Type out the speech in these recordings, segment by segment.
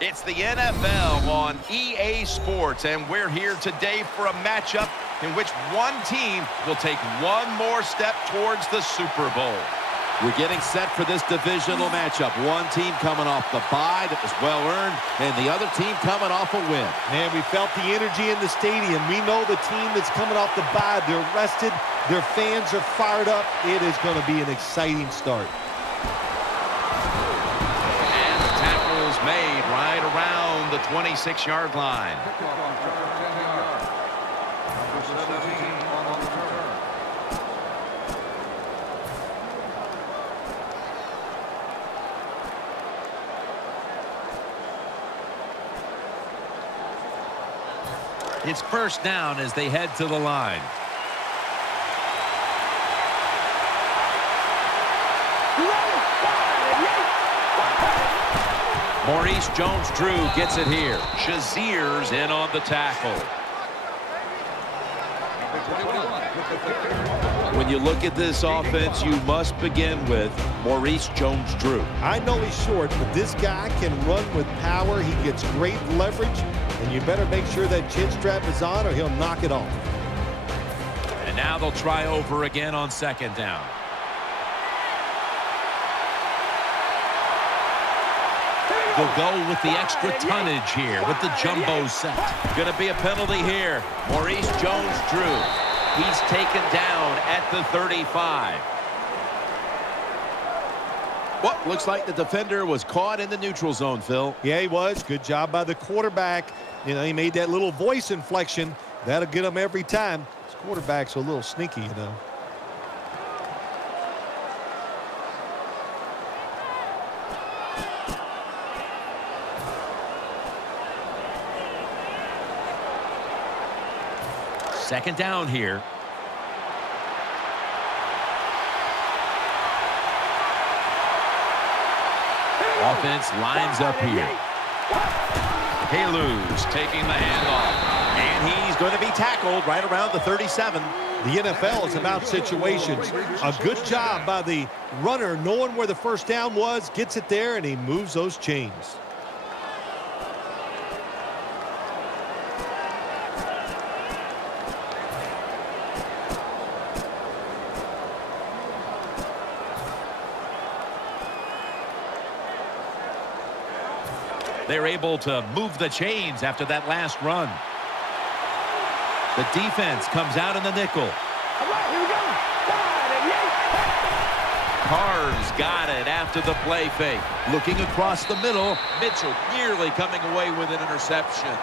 It's the NFL on EA Sports, and we're here today for a matchup in which one team will take one more step towards the Super Bowl. We're getting set for this divisional matchup. One team coming off the bye that was well-earned, and the other team coming off a win. Man, we felt the energy in the stadium. We know the team that's coming off the bye, they're rested, their fans are fired up. It is going to be an exciting start. Made right around the 26-yard line. It's first down as they head to the line. Maurice Jones-Drew gets it here. Shazier's in on the tackle. When you look at this offense, you must begin with Maurice Jones-Drew. I know he's short, but this guy can run with power. He gets great leverage, and you better make sure that chin strap is on or he'll knock it off. And now they'll try over again on second down. They'll go with the extra tonnage here with the jumbo set. Going to be a penalty here. Maurice Jones-Drew. He's taken down at the 35. Well, looks like the defender was caught in the neutral zone, Phil. Yeah, he was. Good job by the quarterback. You know, he made that little voice inflection. That'll get him every time. This quarterback's a little sneaky, you know. Second down here. Offense lines up here. HaW's taking the handoff. And he's going to be tackled right around the 37. The NFL is about situations. A good job by the runner knowing where the first down was, gets it there, and he moves those chains. They're able to move the chains after that last run. The defense comes out in the nickel. All right, here we go. Carr's got it after the play fake. Looking across the middle. Mitchell nearly coming away with an interception.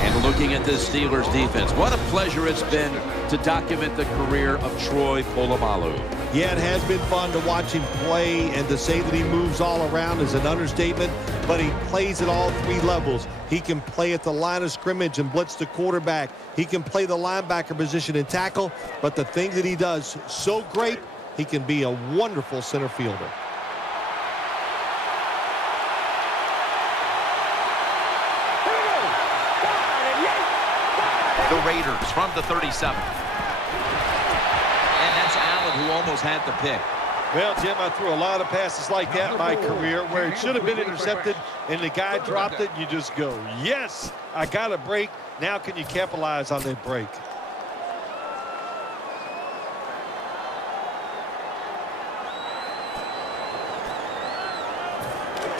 And looking at this Steelers defense, what a pleasure it's been to document the career of Troy Polamalu. Yeah, it has been fun to watch him play, and to say that he moves all around is an understatement, but he plays at all three levels. He can play at the line of scrimmage and blitz the quarterback. He can play the linebacker position and tackle, but the thing that he does so great, he can be a wonderful center fielder. The Raiders from the 37. And that's Allen who almost had the pick. Well, Jim, I threw a lot of passes like that in my career where it should have been intercepted and the guy dropped it. You just go, yes, I got a break. Now can you capitalize on that break?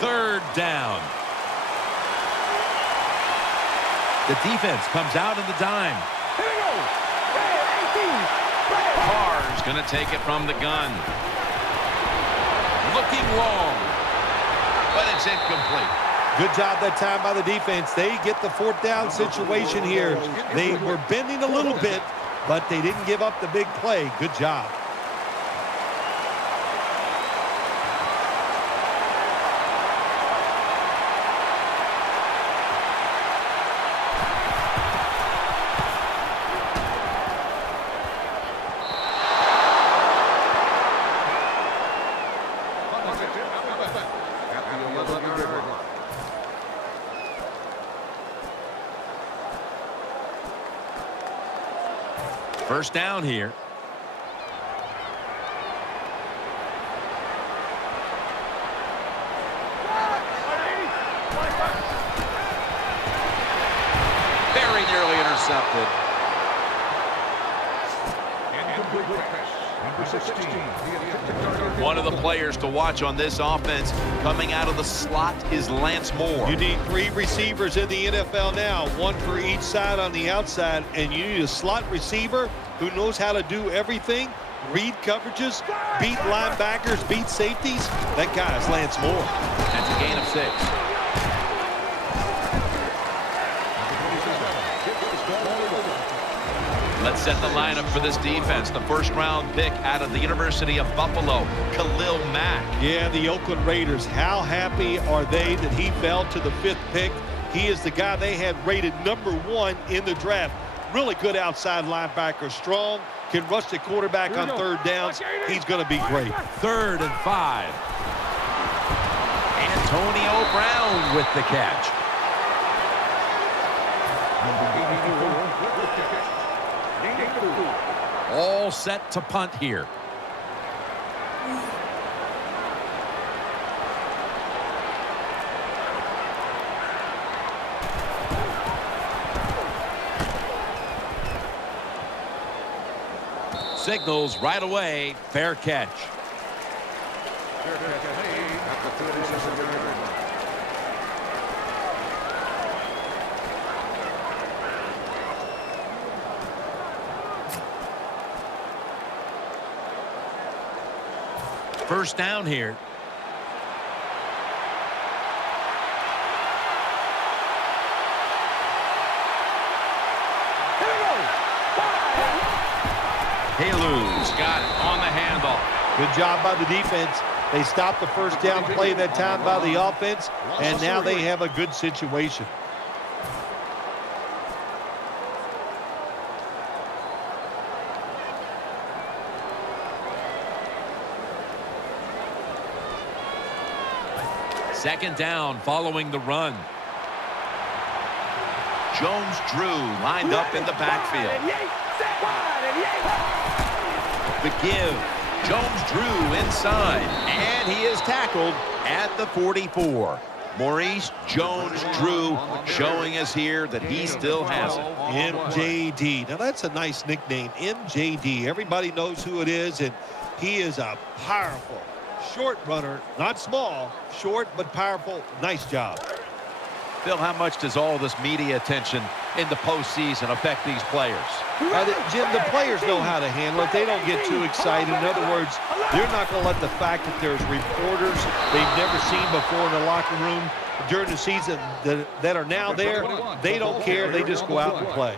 Third down. The defense comes out in the dime. Here we go. Carr's going to take it from the gun. Looking long, but it's incomplete. Good job that time by the defense. They get the fourth down situation here. They were bending a little bit, but they didn't give up the big play. Good job. First down here. intercepted. One of the players to watch on this offense coming out of the slot is Lance Moore. You need 3 receivers in the NFL now, 1 for each side on the outside, and you need a slot receiver who knows how to do everything, read coverages, beat linebackers, beat safeties. That guy is Lance Moore. That's a gain of 6. Let's set the lineup for this defense. The first-round pick out of the University of Buffalo, Khalil Mack. Yeah, the Oakland Raiders, how happy are they that he fell to the 5th pick? He is the guy they had rated #1 in the draft. Really good outside linebacker, strong, can rush the quarterback on 3rd downs. He's going to be great. 3rd and 5. Antonio Brown with the catch. All set to punt here. Signals right away, fair catch. First down here. HaW's got it on the handle. Good job by the defense. They stopped the first down play that time by the offense, and now they have a good situation. Second down following the run. Jones-Drew lined up in the backfield. The give. Jones-Drew inside, and he is tackled at the 44. Maurice Jones-Drew showing us here that he still has it. MJD. Now, that's a nice nickname, MJD. Everybody knows who it is, and he is a powerful, short runner. Not small, short, but powerful. Nice job. Phil, how much does all this media attention in the postseason affect these players? Jim, the players know how to handle it. They don't get too excited. In other words, they're not going to let the fact that there's reporters they've never seen before in the locker room during the season that are now there. They don't care. They just go out and play.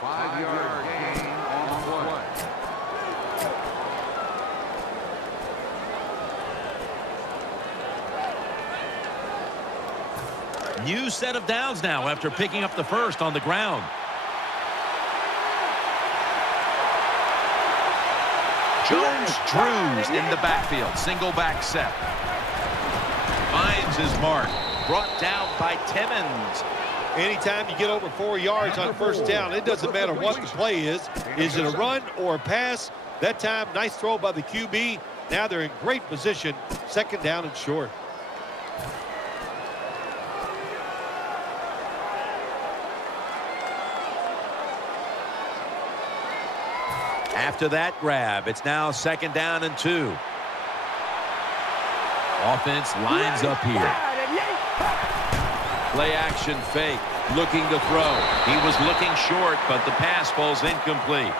5-yard gain on play. New set of downs now after picking up the first on the ground. Jones-Drew's in the backfield. Single back set. Finds his mark. Brought down by Timmons. Anytime you get over 4 yards on first down, it doesn't matter what the play is. Is it a run or a pass? That time, nice throw by the QB. Now they're in great position. Second down and short. After that grab, it's now second down and 2. Offense lines up here. Play action fake. Looking to throw. He was looking short, but the pass falls incomplete.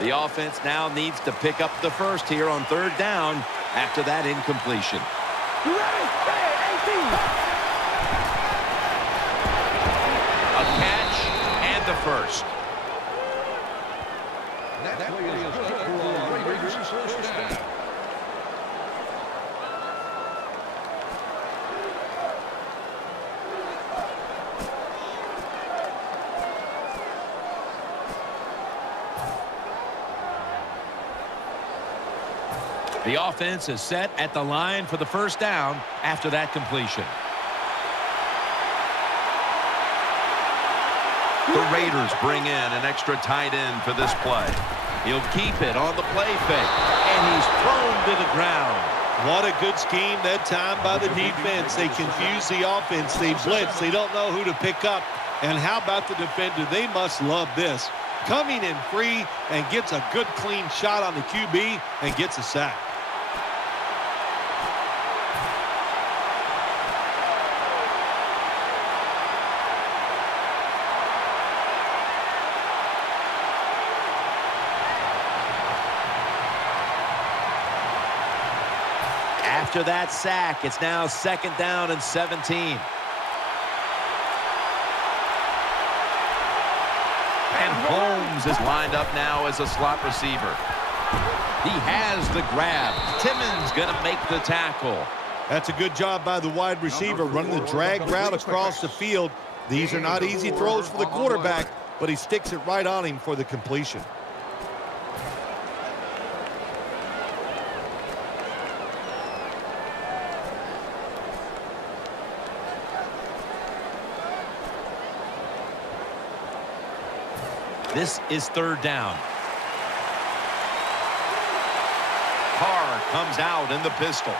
The offense now needs to pick up the first here on third down after that incompletion. A catch and the first. The offense is set at the line for the first down after that completion. The Raiders bring in an extra tight end for this play. He'll keep it on the play fake, and he's thrown to the ground. What a good scheme that time by the defense. They confuse the offense. They blitz. They don't know who to pick up. And how about the defender? They must love this. Coming in free and gets a good clean shot on the QB and gets a sack. After that sack, it's now 2nd down and 17. And Holmes is lined up now as a slot receiver. He has the grab. Timmons going to make the tackle. That's a good job by the wide receiver running the drag route across the field. These are not easy throws for the quarterback, but he sticks it right on him for the completion. This is 3rd down. Carr comes out in the pistol.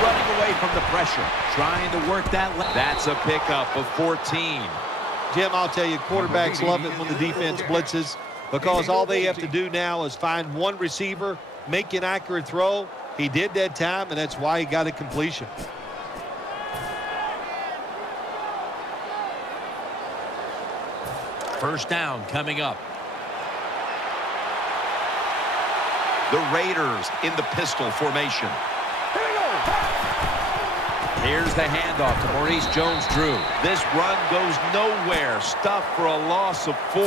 Running away from the pressure, trying to work that. That's a pickup of 14. Jim, I'll tell you, quarterbacks love it when the defense blitzes because all they have to do now is find one receiver, make an accurate throw. He did that time, and that's why he got a completion. First down coming up. The Raiders in the pistol formation. Here's the handoff to Maurice Jones-Drew. This run goes nowhere. Stuffed for a loss of 4.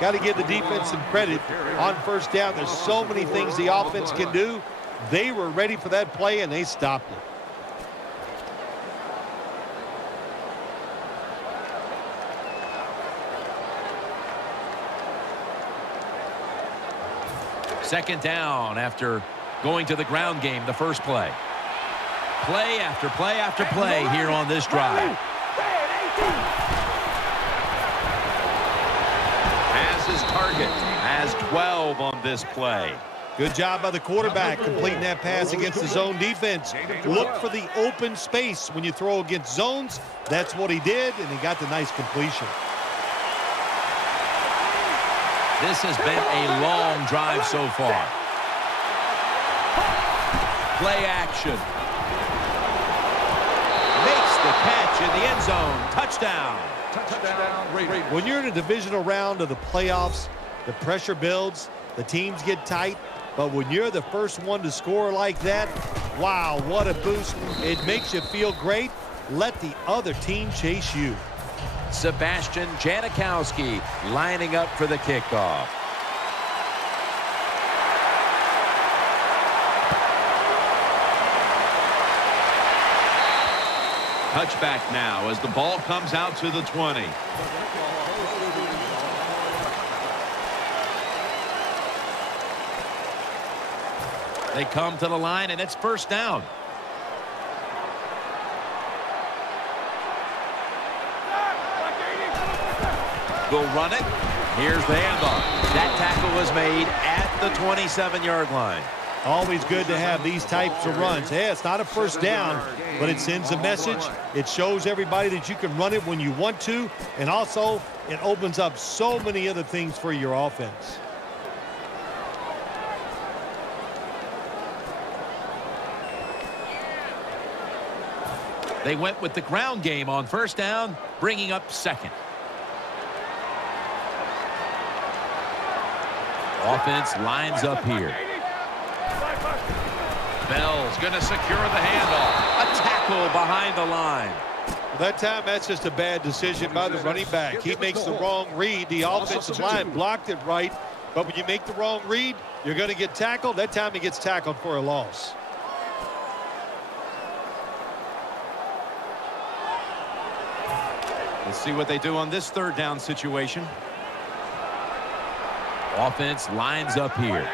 Got to give the defense some credit on first down. There's so many things the offense can do. They were ready for that play, and they stopped it. Second down after going to the ground game the first play. Play after play after play here on this drive. Has his target. Has 12 on this play. Good job by the quarterback completing that pass against the zone defense. Look for the open space when you throw against zones. That's what he did, and he got the nice completion. This has been a long drive so far. Play action. Makes the catch in the end zone. Touchdown. Touchdown. When you're in a divisional round of the playoffs, the pressure builds, the teams get tight, but when you're the first one to score like that, wow, what a boost. It makes you feel great. Let the other team chase you. Sebastian Janikowski lining up for the kickoff. Touchback now as the ball comes out to the 20. They come to the line, and it's first down. Will run it. Here's the handoff. That tackle was made at the 27-yard line. Always good to have these types of runs. Hey, it's not a first down, but it sends a message. It shows everybody that you can run it when you want to, and also it opens up so many other things for your offense. They went with the ground game on first down, bringing up second. Offense lines up here. Bell's going to secure the handoff. A tackle behind the line. That time, that's just a bad decision by the running back. He makes the wrong read. The offensive line blocked it right. But when you make the wrong read, you're going to get tackled. That time he gets tackled for a loss. Let's see what they do on this third down situation. Offense lines up here.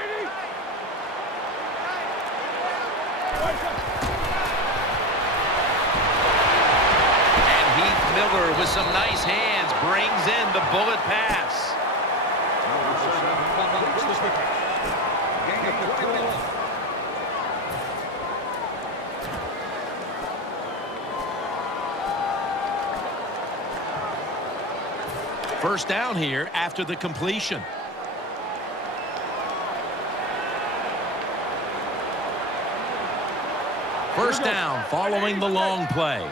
Miller with some nice hands brings in the bullet pass. First down here after the completion. First down following the long play.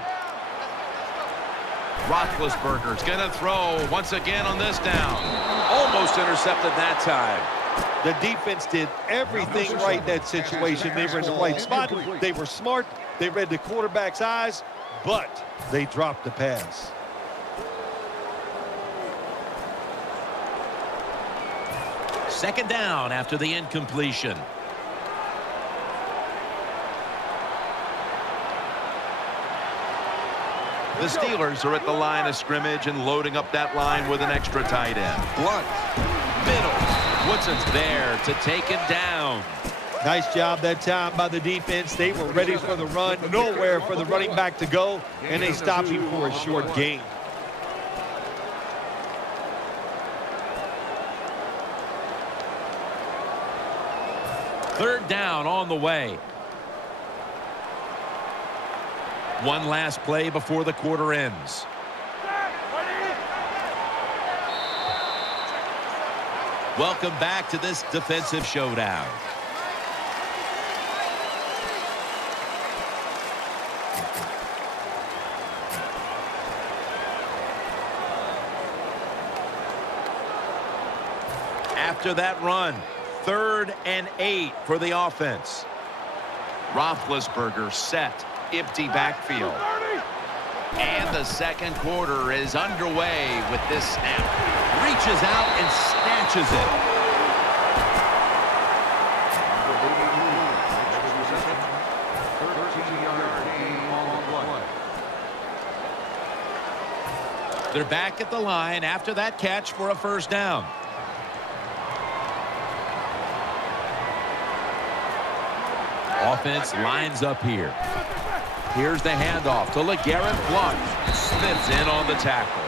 Roethlisberger's going to throw once again on this down. Almost intercepted that time. The defense did everything right in that situation. They were in the right spot. They were smart. They read the quarterback's eyes, but they dropped the pass. Second down after the incompletion. The Steelers are at the line of scrimmage and loading up that line with an extra tight end. Blunt. Middle. Woodson's there to take him down. Nice job that time by the defense. They were ready for the run, nowhere for the running back to go, and they stopped him for a short gain. Third down on the way. One last play before the quarter ends. Welcome back to this defensive showdown. After that run, 3rd and 8 for the offense. Roethlisberger set. Empty backfield. And the second quarter is underway with this snap. Reaches out and snatches it. They're back at the line after that catch for a first down. Offense lines up here. Here's the handoff to LeGarrette Blount. Smith's in on the tackle.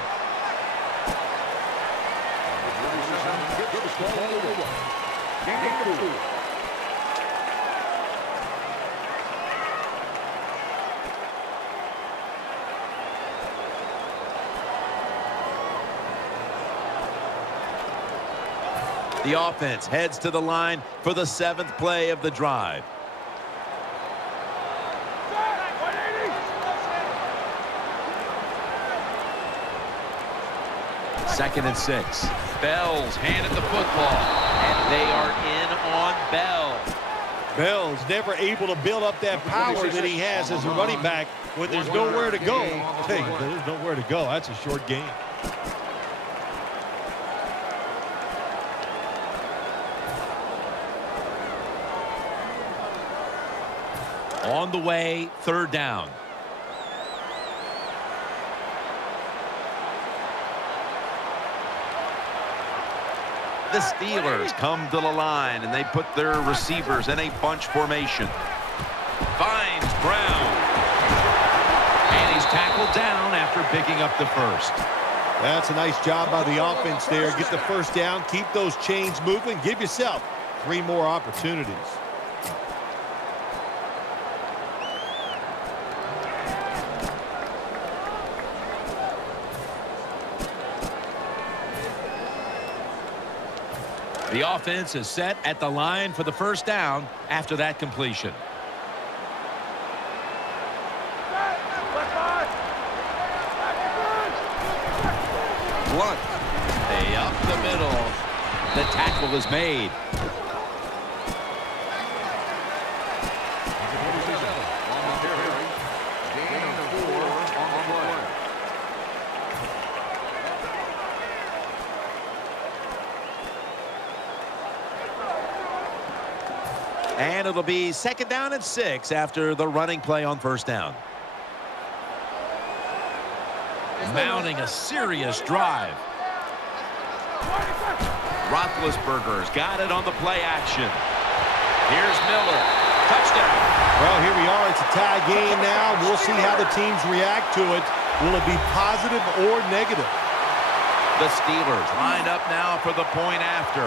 The offense heads to the line for the 7th play of the drive. Second and 6. Bell's handed the football, and they are in on Bell. Bell's never able to build up that power that he has as a running back when there's nowhere to go. Hey, there's nowhere to go. That's a short game. On the way, 3rd down. The Steelers come to the line, and they put their receivers in a bunch formation. Finds Brown. And he's tackled down after picking up the first. That's a nice job by the offense there. Get the first down, keep those chains moving, give yourself 3 more opportunities. The offense is set at the line for the first down after that completion. Blunt. They up the middle. The tackle is made. And it'll be 2nd down and 6 after the running play on first down. Mounting a serious drive. Roethlisberger's got it on the play action. Here's Miller. Touchdown. Well, here we are. It's a tie game now. We'll see how the teams react to it. Will it be positive or negative? The Steelers line up now for the point after.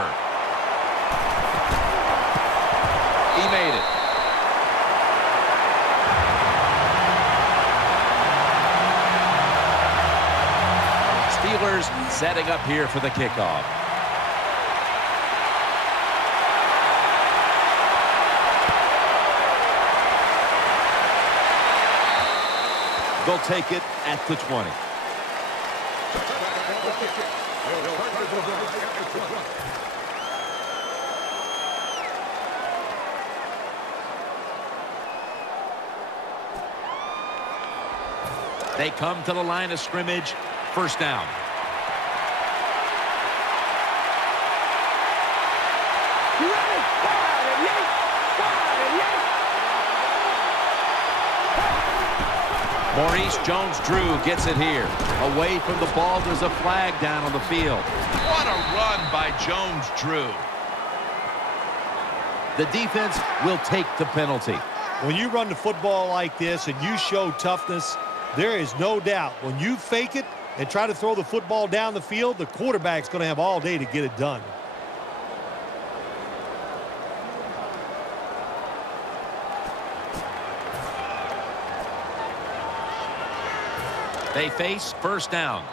He made it. Steelers setting up here for the kickoff. They'll take it at the 20. They come to the line of scrimmage. First down. Maurice Jones-Drew gets it here. Away from the ball, there's a flag down on the field. What a run by Jones-Drew. The defense will take the penalty. When you run the football like this and you show toughness, there is no doubt when you fake it and try to throw the football down the field, the quarterback's going to have all day to get it done. They face first down.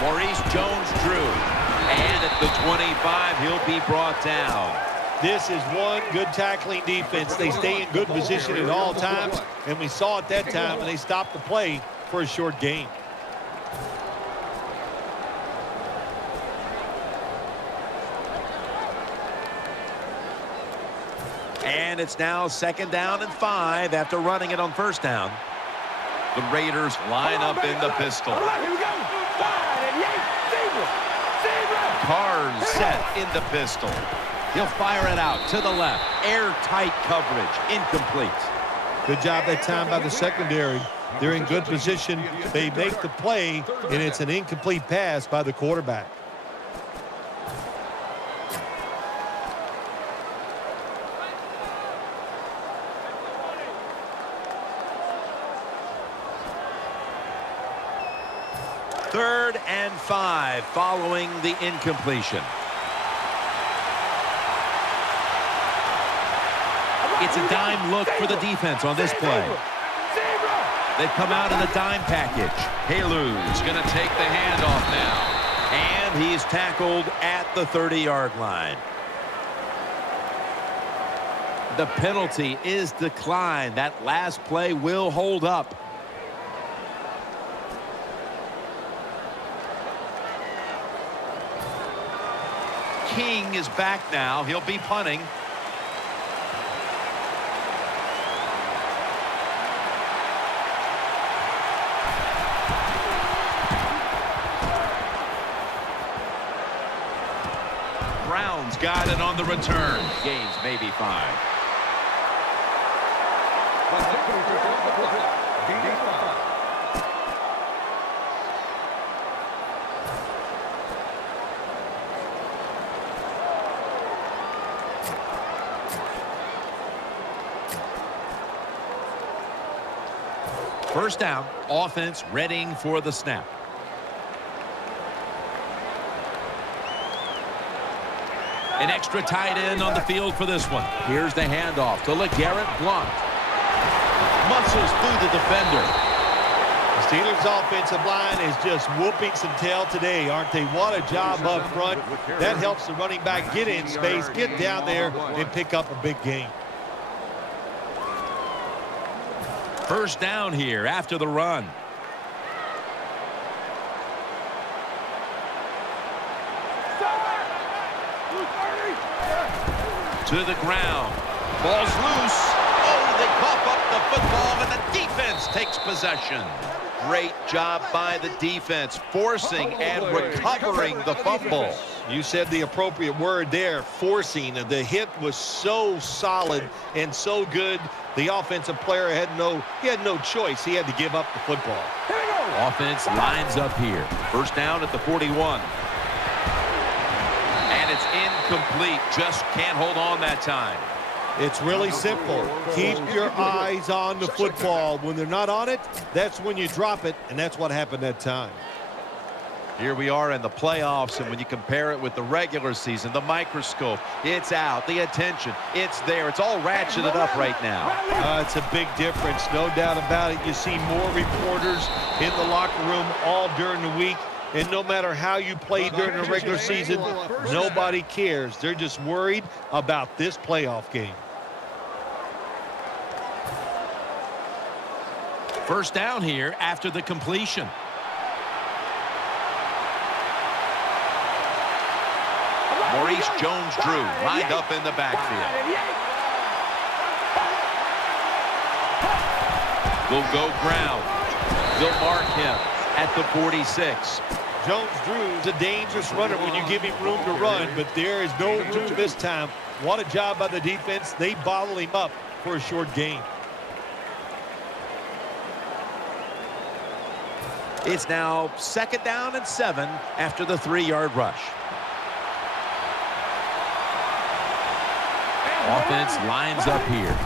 Maurice Jones-Drew. And at the 25, he'll be brought down. This is one good tackling defense. They stay in good position at all times, and we saw it that time, and they stopped the play for a short gain. And it's now second down and 5 after running it on first down. The Raiders line up in the pistol. Carr's set in the pistol. He'll fire it out to the left. Airtight coverage. Incomplete. Good job that time by the secondary. They're in good position. They make the play, and it's an incomplete pass by the quarterback. Third and 5 following the incompletion. It's a dime look for the defense on this play. They've come out in the dime package. HaW's going to take the handoff now. And he's tackled at the 30-yard line. The penalty is declined. That last play will hold up. King is back now. He'll be punting. Brown's got it on the return. Gains maybe 5. First down, offense readying for the snap. An extra tight end on the field for this one. Here's the handoff to LeGarrette Blount. Muscles through the defender. The Steelers' offensive line is just whooping some tail today, aren't they? What a job up front. That helps the running back get in space, get down there, and pick up a big gain. First down here after the run. To the ground. Ball's loose. Oh, they cough up the football, and the defense takes possession. Great job by the defense, forcing and recovering the fumble. You said the appropriate word there, forcing. The hit was so solid and so good. The offensive player had no choice. He had to give up the football. Offense lines up here. First down at the 41. Incomplete. Just can't hold on that time. It's really simple. Keep your eyes on the football. When they're not on it, that's when you drop it, and that's what happened that time. Here we are in the playoffs, and when you compare it with the regular season, the microscope, it's out, the attention, it's there. It's all ratcheted up right now. It's a big difference, no doubt about it. You see more reporters in the locker room all during the week, and no matter how you play during the regular season, nobody cares. They're just worried about this playoff game. First down here after the completion. Maurice Jones-Drew lined up in the backfield. Will go ground. They'll mark him at the 46. Jones-Drew's a dangerous runner when you give him room to run, but there is no room this time. What a job by the defense. They bottle him up for a short gain. It's now 2nd down and 7 after the 3-yard rush. Offense lines up here.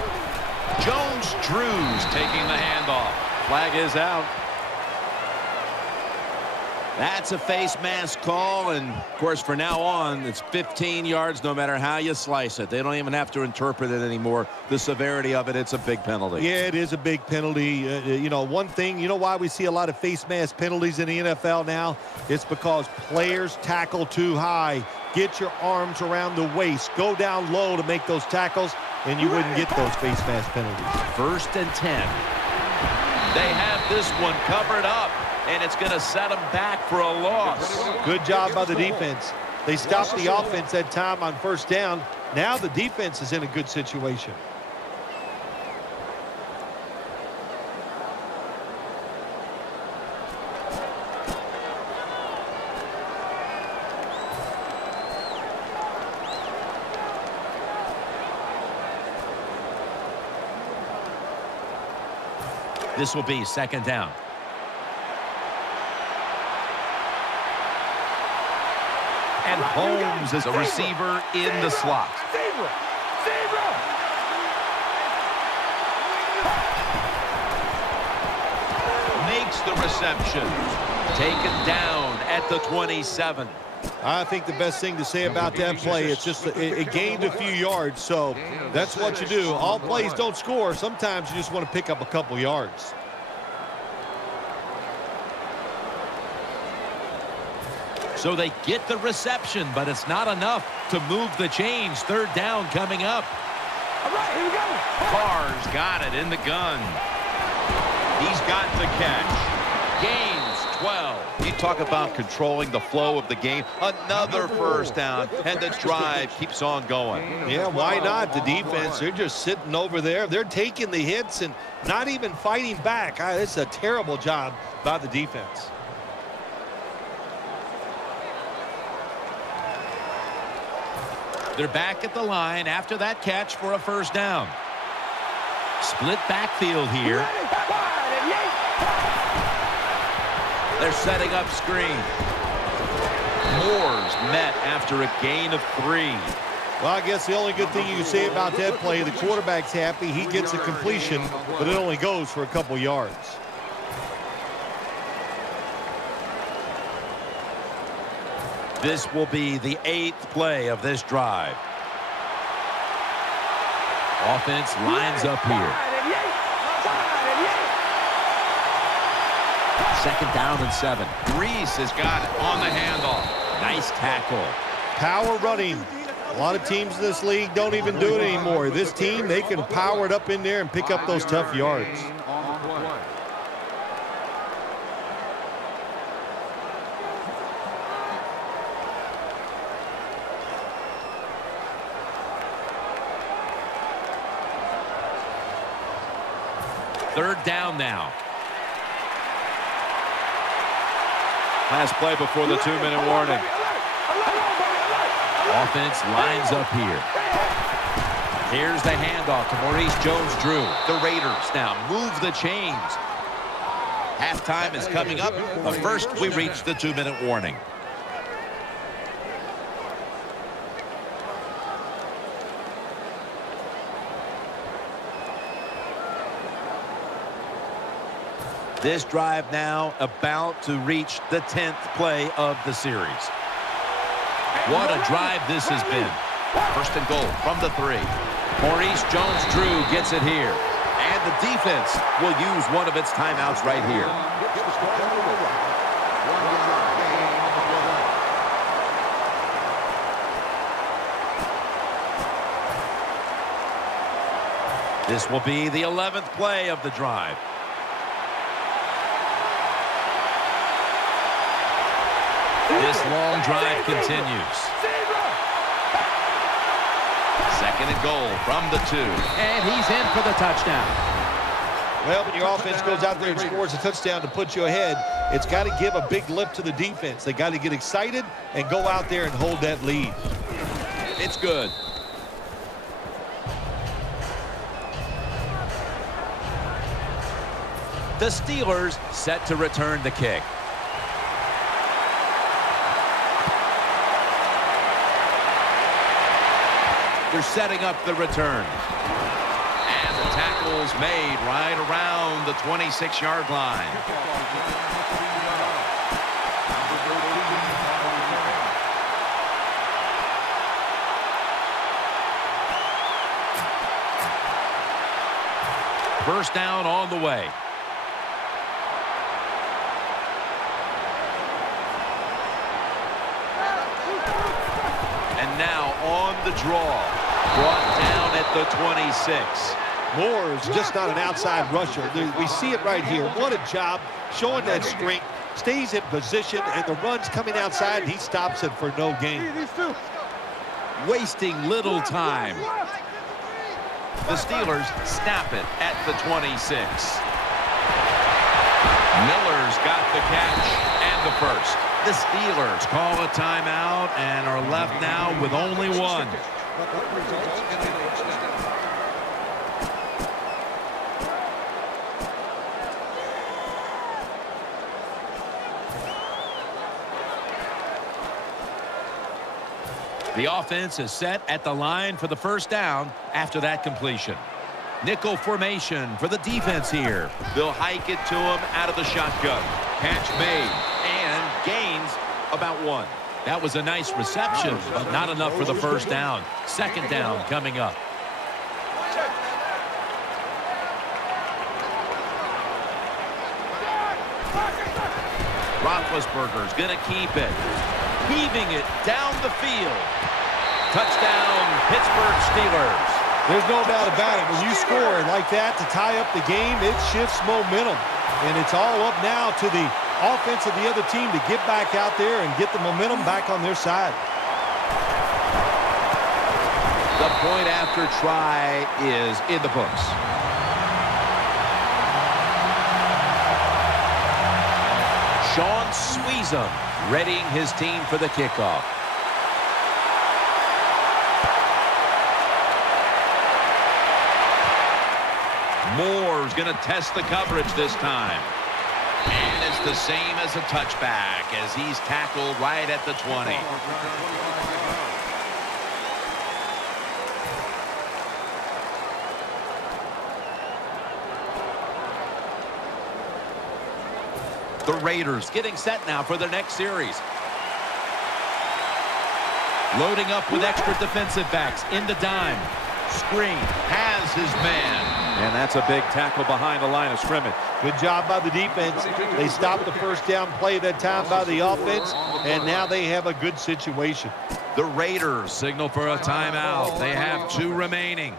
Jones-Drew's taking the handoff. Flag is out. That's a face mask call, and of course for now on it's 15 yards no matter how you slice it. They don't even have to interpret it anymore. The severity of it, it's a big penalty. Yeah, it is a big penalty. You know, one thing, you know why we see a lot of face mask penalties in the NFL now? It's because players tackle too high. Get your arms around the waist. Go down low to make those tackles, and you wouldn't get those face mask penalties. 1st and 10. They have this one covered up, and it's going to set them back for a loss. Good job by the defense. They stopped the offense that time on 1st down. Now the defense is in a good situation. This will be 2nd down. And Holmes is a receiver in the slot. Makes the reception. Taken down at the 27. I think the best thing to say about that play, it's just it gained a few yards, so that's what you do. All plays don't score. Sometimes you just want to pick up a couple yards. So they get the reception, but it's not enough to move the chains. 3rd down coming up. All right, here we go. Carr's got it in the gun. He's got the catch. Gains 12. You talk about controlling the flow of the game. Another 1st down, and the drive keeps on going. Yeah, why not? The defense, they're just sitting over there. They're taking the hits and not even fighting back. It's a terrible job by the defense. They're back at the line after that catch for a 1st down. Split backfield here. They're setting up screen. Moore's met after a gain of 3. Well, I guess the only good thing you can say about that play, the quarterback's happy. He gets a completion, but it only goes for a couple yards. This will be the 8th play of this drive. Offense lines up here. 2nd down and 7. Reese has got it on the handoff. Nice tackle. Power running. A lot of teams in this league don't even do it anymore. This team, they can power it up in there and pick up those tough yards. Third down now. Last play before the 2-minute warning. Offense lines up here. Here's the handoff to Maurice Jones-Drew. The Raiders now move the chains. Halftime is coming up, but first we reach the 2-minute warning. This drive now about to reach the 10th play of the series. What a drive this has been. First and goal from the 3. Maurice Jones-Drew gets it here. And the defense will use one of its timeouts right here. This will be the 11th play of the drive. This long drive continues. Second and goal from the 2. And he's in for the touchdown. Well, when your offense goes out there and scores a touchdown to put you ahead, it's got to give a big lift to the defense. They got to get excited and go out there and hold that lead. It's good. The Steelers set to return the kick. They're setting up the return. And the tackle's made right around the 26-yard line. First down on the way. And now on the draw. Brought down at the 26. Moore is just not an outside rusher. We see it right here. What a job showing that strength. Stays in position, and the run's coming outside, and he stops it for no gain. Wasting little time. The Steelers snap it at the 26. Miller's got the catch and the first. The Steelers call a timeout and are left now with only one. The offense is set at the line for the first down after that completion. Nickel formation for the defense here. They'll hike it to him out of the shotgun. Catch made. And gains about 1. That was a nice reception, but not enough for the first down. Second down coming up. Roethlisberger's going to keep it. Heaving it down the field. Touchdown, Pittsburgh Steelers. There's no doubt about it. When you score like that to tie up the game, it shifts momentum. And it's all up now to the offense of the other team to get back out there and get the momentum back on their side. The point after try is in the books. Sean Sweezum readying his team for the kickoff. Moore's going to test the coverage this time. And it's the same as a touchback as he's tackled right at the 20. The Raiders getting set now for their next series. Loading up with extra defensive backs in the dime. Screen has his man. And that's a big tackle behind the line of scrimmage. Good job by the defense. They stopped the first down play that time by the offense, and now they have a good situation. The Raiders signal for a timeout. They have 2 remaining.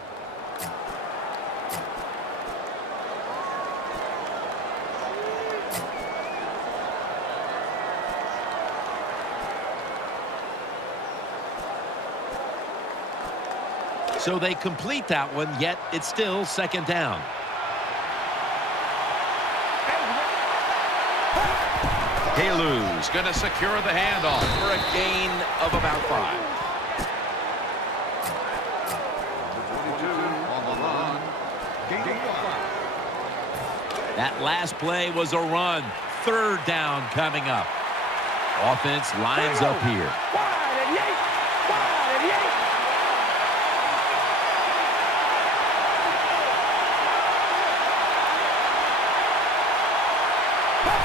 So they complete that one, yet it's still second down. HaW's going to secure the handoff for a gain of about 5. That last play was a run. Third down coming up. Offense lines up here.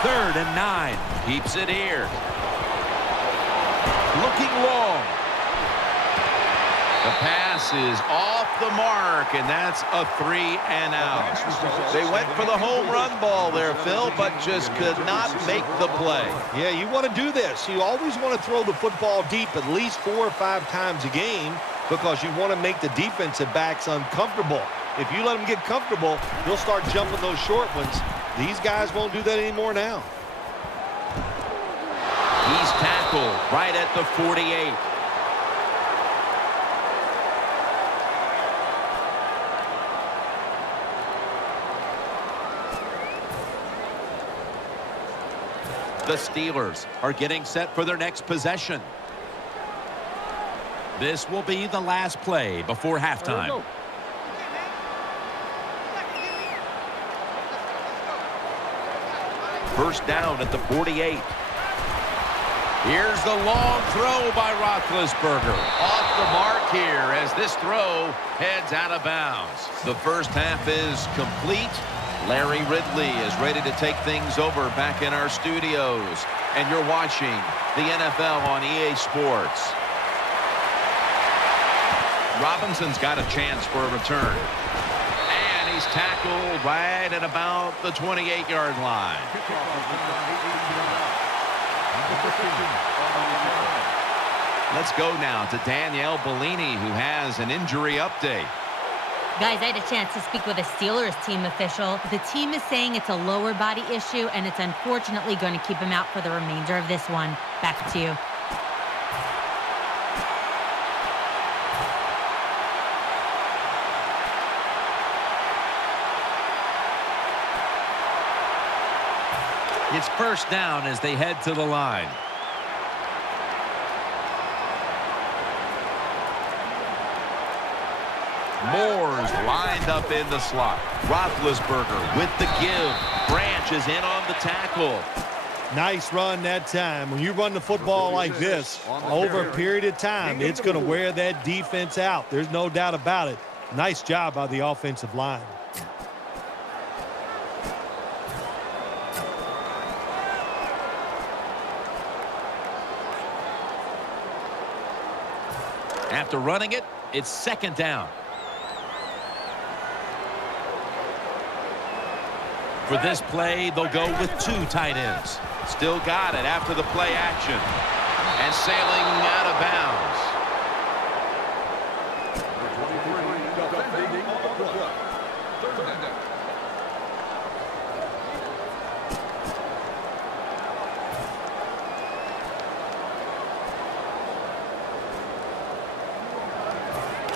3rd and 9. Keeps it here. Looking long. The pass is off the mark, and that's a 3 and out. They went for the home run ball there, Phil, but just could not make the play. Yeah, you want to do this. You always want to throw the football deep at least 4 or 5 times a game because you want to make the defensive backs uncomfortable. If you let them get comfortable, they'll start jumping those short ones. These guys won't do that anymore now. He's tackled right at the 48. The Steelers are getting set for their next possession. This will be the last play before halftime. First down at the 48. Here's the long throw by Roethlisberger. Off the mark here as this throw heads out of bounds. The first half is complete. Larry Ridley is ready to take things over back in our studios. And you're watching the NFL on EA Sports. Robinson's got a chance for a return. And he's tackled right at about the 28-yard line. Let's go now to Danielle Bellini, who has an injury update. Guys, I had a chance to speak with a Steelers team official. The team is saying it's a lower body issue, and it's unfortunately going to keep him out for the remainder of this one. Back to you. It's first down as they head to the line. Moore's lined up in the slot. Roethlisberger with the give. Branch is in on the tackle. Nice run that time. When you run the football like this, over a period of time, it's going to wear that defense out. There's no doubt about it. Nice job by the offensive line. After running it, it's second down. For this play, they'll go with 2 tight ends. Still got it after the play action. And sailing out of bounds.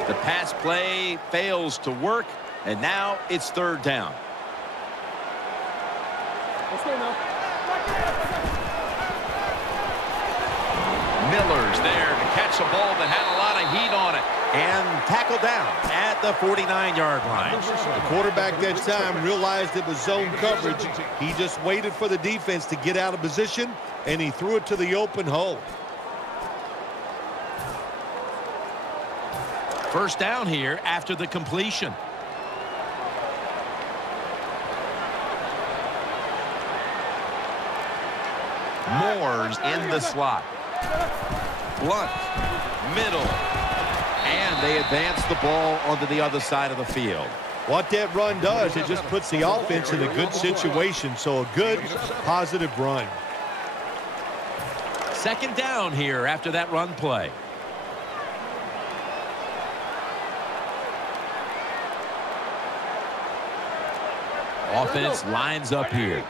The pass play fails to work, and now it's third down. Miller's there to catch a ball that had a lot of heat on it. And tackled down at the 49-yard line. The quarterback that time realized it was zone coverage. He just waited for the defense to get out of position, and he threw it to the open hole. First down here after the completion. Moore's in the slot. Blunt, middle, and they advance the ball onto the other side of the field. What that run does, it just puts the offense in a good situation, so a good, positive run. Second down here after that run play. Offense lines up here.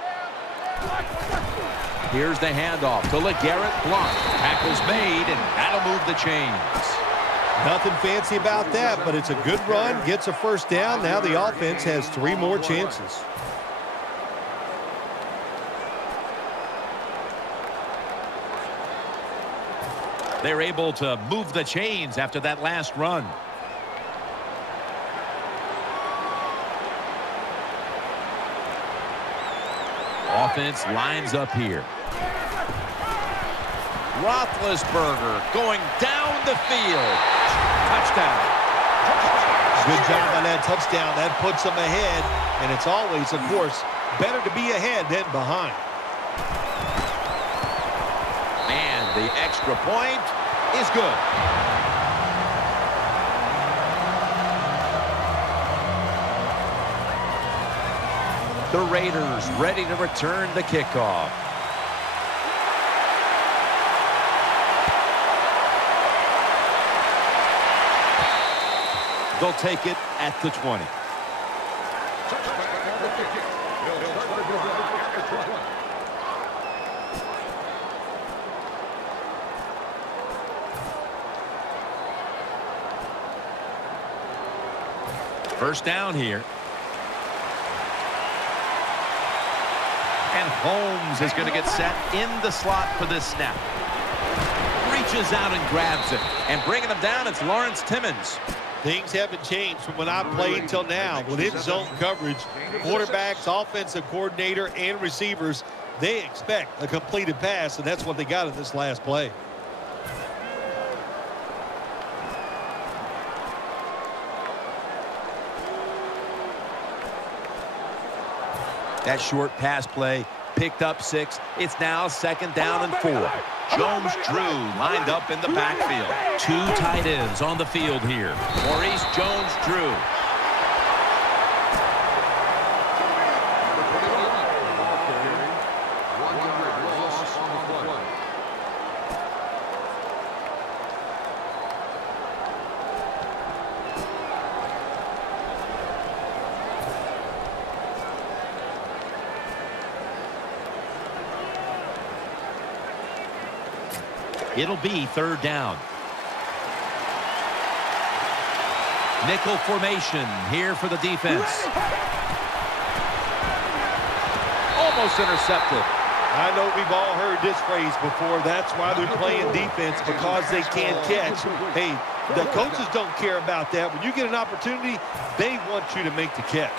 Here's the handoff to LeGarrette Blount. Tackle's made, and that'll move the chains. Nothing fancy about that, but it's a good run. Gets a first down. Now the offense has 3 more chances. They're able to move the chains after that last run. Offense lines up here. Roethlisberger going down the field. Touchdown. Good job on that touchdown. That puts them ahead, and it's always, of course, better to be ahead than behind. And the extra point is good. The Raiders ready to return the kickoff. They'll take it at the 20. First down here. And Holmes is going to get set in the slot for this snap. Reaches out and grabs it. And bringing him down, it's Lawrence Timmons. Things haven't changed from when I played till now. When it's zone coverage, quarterbacks, offensive coordinator, and receivers, they expect a completed pass, and that's what they got in this last play. That short pass play picked up 6. It's now second down and 4. Jones-Drew lined up in the backfield. 2 tight ends on the field here. Maurice Jones-Drew. It'll be third down. Nickel formation here for the defense. Almost intercepted. I know we've all heard this phrase before. That's why they're playing defense, because they can't catch. Hey, the coaches don't care about that. When you get an opportunity, they want you to make the catch.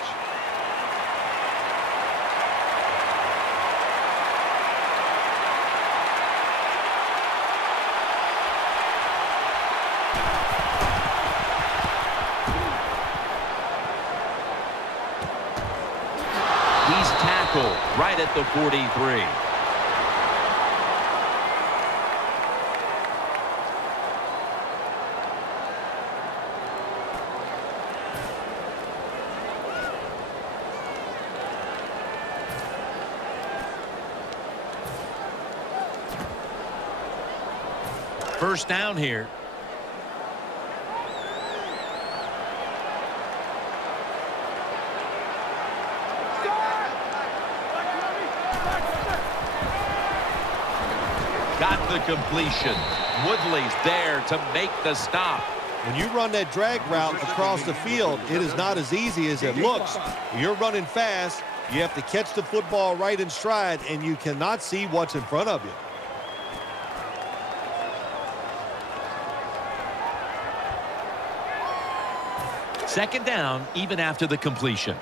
Right at the 43. First down here. Got the completion. Woodley's there to make the stop. When you run that drag route across the field, it is not as easy as it looks. When you're running fast, you have to catch the football right in stride, and you cannot see what's in front of you. Second down, even after the completion.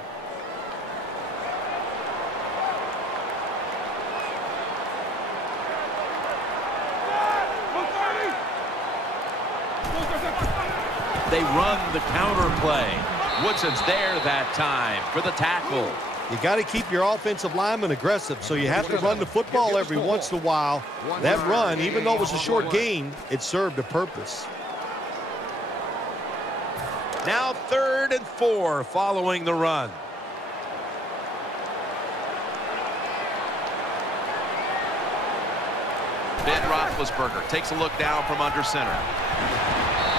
They run the counter play. Woodson's there that time for the tackle. You got to keep your offensive lineman aggressive, so you have to run the football every once in a while. That run, even though it was a short gain, it served a purpose. Now 3rd and 4 following the run. Ben Roethlisberger takes a look down from under center.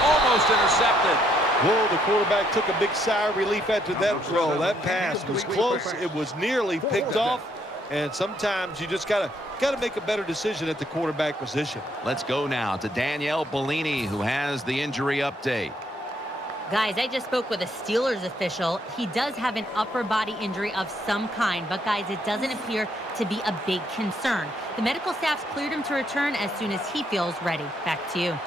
Almost intercepted. Whoa, the quarterback took a big sigh of relief after that throw. That pass was close. It was nearly picked off. And sometimes you just gotta make a better decision at the quarterback position. Let's go now to Danielle Bellini, who has the injury update. Guys, I just spoke with a Steelers official. He does have an upper body injury of some kind, but guys, it doesn't appear to be a big concern. The medical staff's cleared him to return as soon as he feels ready. Back to you.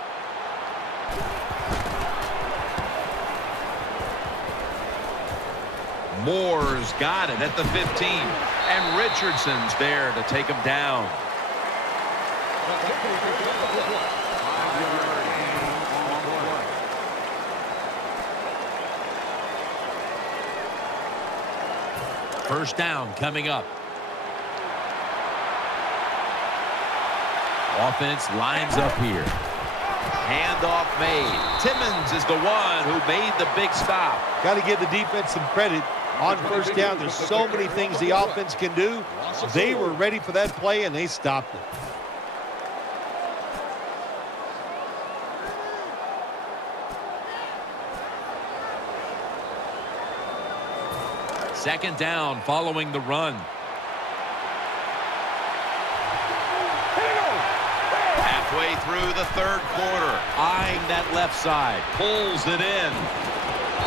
Moore's got it at the 15. And Richardson's there to take him down. First down coming up. Offense lines up here. Handoff made. Timmons is the one who made the big stop. Got to give the defense some credit on first down. There's so many things the offense can do. They were ready for that play, and they stopped it. Second down following the run. Halfway through the third quarter. Eyeing that left side. Pulls it in.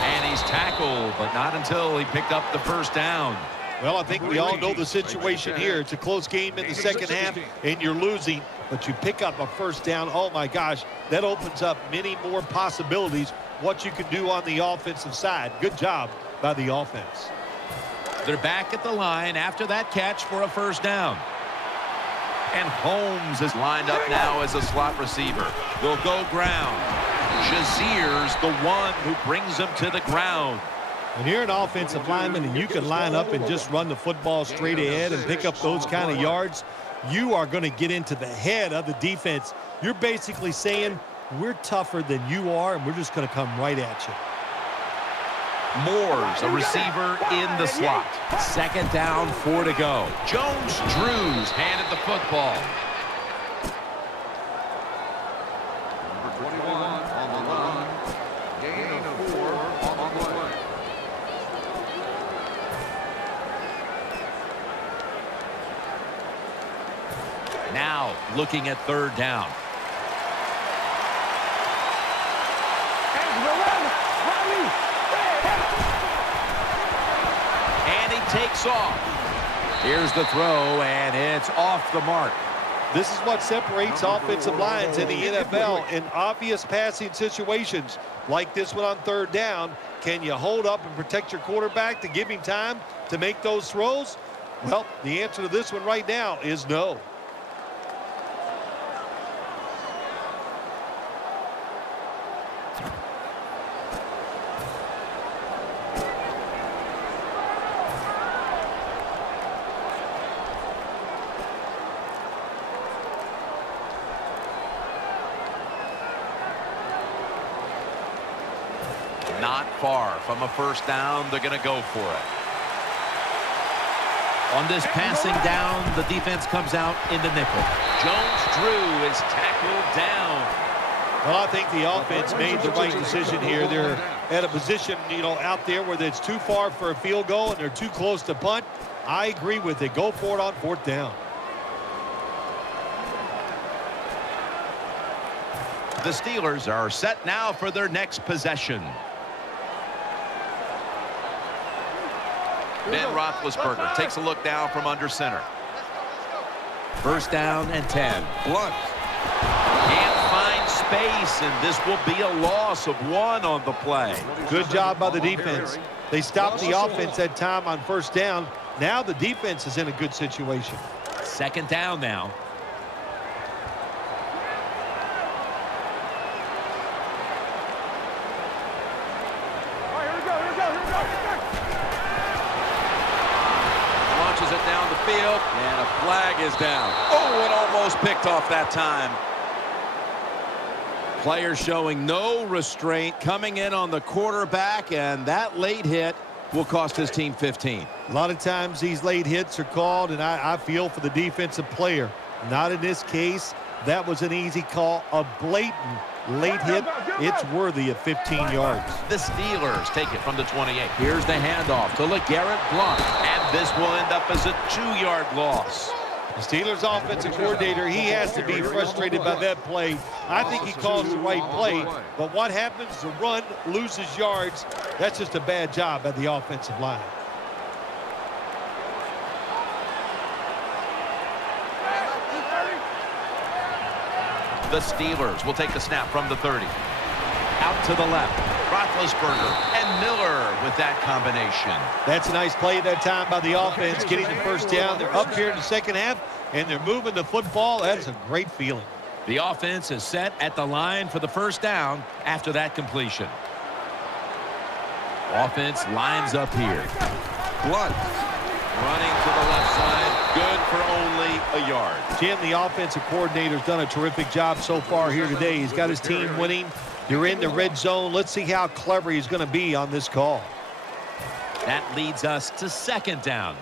And he's tackled, but not until he picked up the first down. Well, I think we all know the situation here. It's a close game in the second half, and you're losing, but you pick up a first down. Oh, my gosh, that opens up many more possibilities what you can do on the offensive side. Good job by the offense. They're back at the line after that catch for a first down. And Holmes is lined up now as a slot receiver. They'll go ground. Shazier's the one who brings him to the ground. When you're an offensive lineman and you can line up and just run the football straight ahead and pick up those kind of yards, you are going to get into the head of the defense. You're basically saying, we're tougher than you are, and we're just going to come right at you. Moore's a receiver in the slot. Second down, 4 to go. Jones-Drews handed the football. Number 21 on the line. Gain of 4 on the play. Now looking at third down. And he takes off. Here's the throw, and it's off the mark. This is what separates offensive lines in the NFL. In obvious passing situations like this one on third down, can you hold up and protect your quarterback to give him time to make those throws? Well, the answer to this one right now is no. Not far from a first down. They're going to go for it. On this passing down, the defense comes out in the nickel. Jones-Drew is tackled down. Well, I think the offense made the right decision here. They're at a position, out there where it's too far for a field goal and they're too close to punt. I agree with it. Go for it on fourth down. The Steelers are set now for their next possession. Ben Roethlisberger takes a look down from under center. First down and 10. Blunt. Can't find space, and this will be a loss of 1 on the play. Good job by the defense. They stopped the offense that time on first down. Now the defense is in a good situation. Second down now. It down the field, and a flag is down. Oh, it almost picked off that time. Player showing no restraint, coming in on the quarterback, and that late hit will cost his team 15. A lot of times these late hits are called, and I feel for the defensive player. Not in this case. That was an easy call. A blatant late hit. It's worthy of 15 yards. The Steelers take it from the 28. Here's the handoff to LeGarrette Blount. And this will end up as a 2-yard loss. The Steelers offensive coordinator, he has to be frustrated by that play. I think he calls the right play, but what happens? The run loses yards. That's just a bad job by the offensive line. The Steelers will take the snap from the 30. Out to the left. Roethlisberger and Miller with that combination. That's a nice play that time by the offense, getting the first down. They're up here in the second half, and they're moving the football. That's a great feeling. The offense is set at the line for the first down after that completion. Offense lines up here. Blunt. Running to the left side. Good for only a yard. Jim, the offensive coordinator's done a terrific job so far here today. He's got his team winning. You're in the red zone. Let's see how clever he's going to be on this call. That leads us to second down.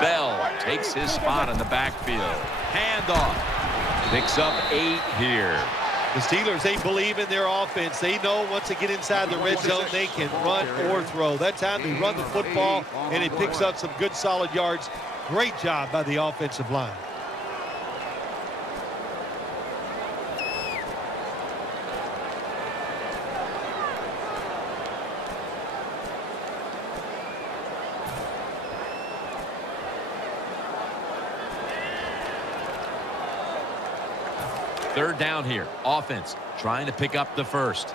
Bell takes his spot in the backfield. Handoff. Picks up 8 here. The Steelers, they believe in their offense. They know once they get inside the red zone, they can run or throw. That time they run the football, and it picks up some good solid yards. Great job by the offensive line. Third down here. Offense trying to pick up the first.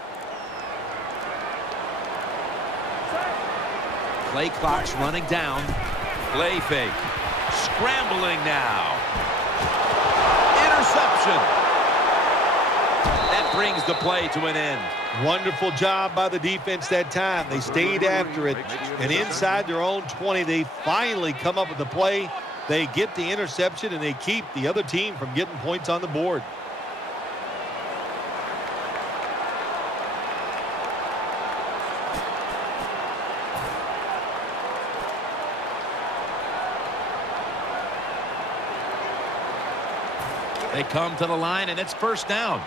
Play clock's running down. Play fake. Scrambling now. Interception. That brings the play to an end. Wonderful job by the defense that time. They stayed after it. And inside their own 20, they finally come up with the play. They get the interception, and they keep the other team from getting points on the board. They come to the line, and it's first down.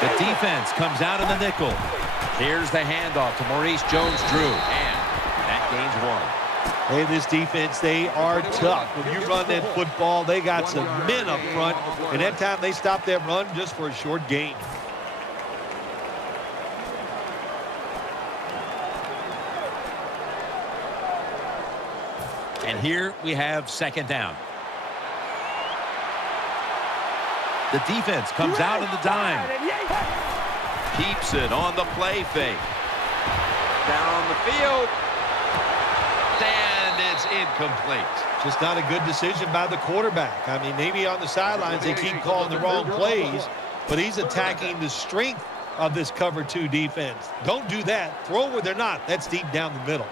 The defense comes out in the nickel. Here's the handoff to Maurice Jones-Drew, and that gains 1. Hey, this defense, they are tough. When you run that football, they got some men up front, and that time they stopped that run just for a short gain. And here we have second down. The defense comes out in the dime. Keeps it on the play fake. Down the field. And it's incomplete. Just not a good decision by the quarterback. I mean, maybe on the sidelines they keep calling the wrong plays, but he's attacking the strength of this cover 2 defense. Don't do that. Throw where they're not. That's deep down the middle.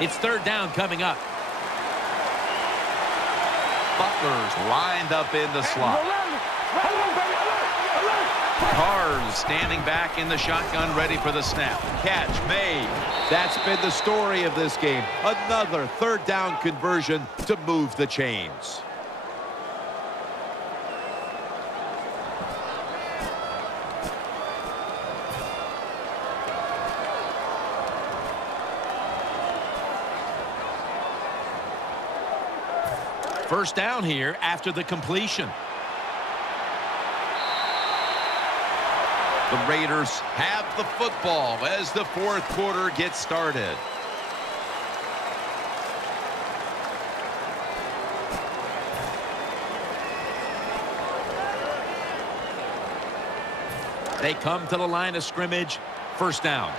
It's third down coming up. Butler's lined up in the slot. Carr's standing back in the shotgun, ready for the snap. Catch made. That's been the story of this game. Another third down conversion to move the chains. First down here after the completion. The Raiders have the football as the fourth quarter gets started. They come to the line of scrimmage. First down.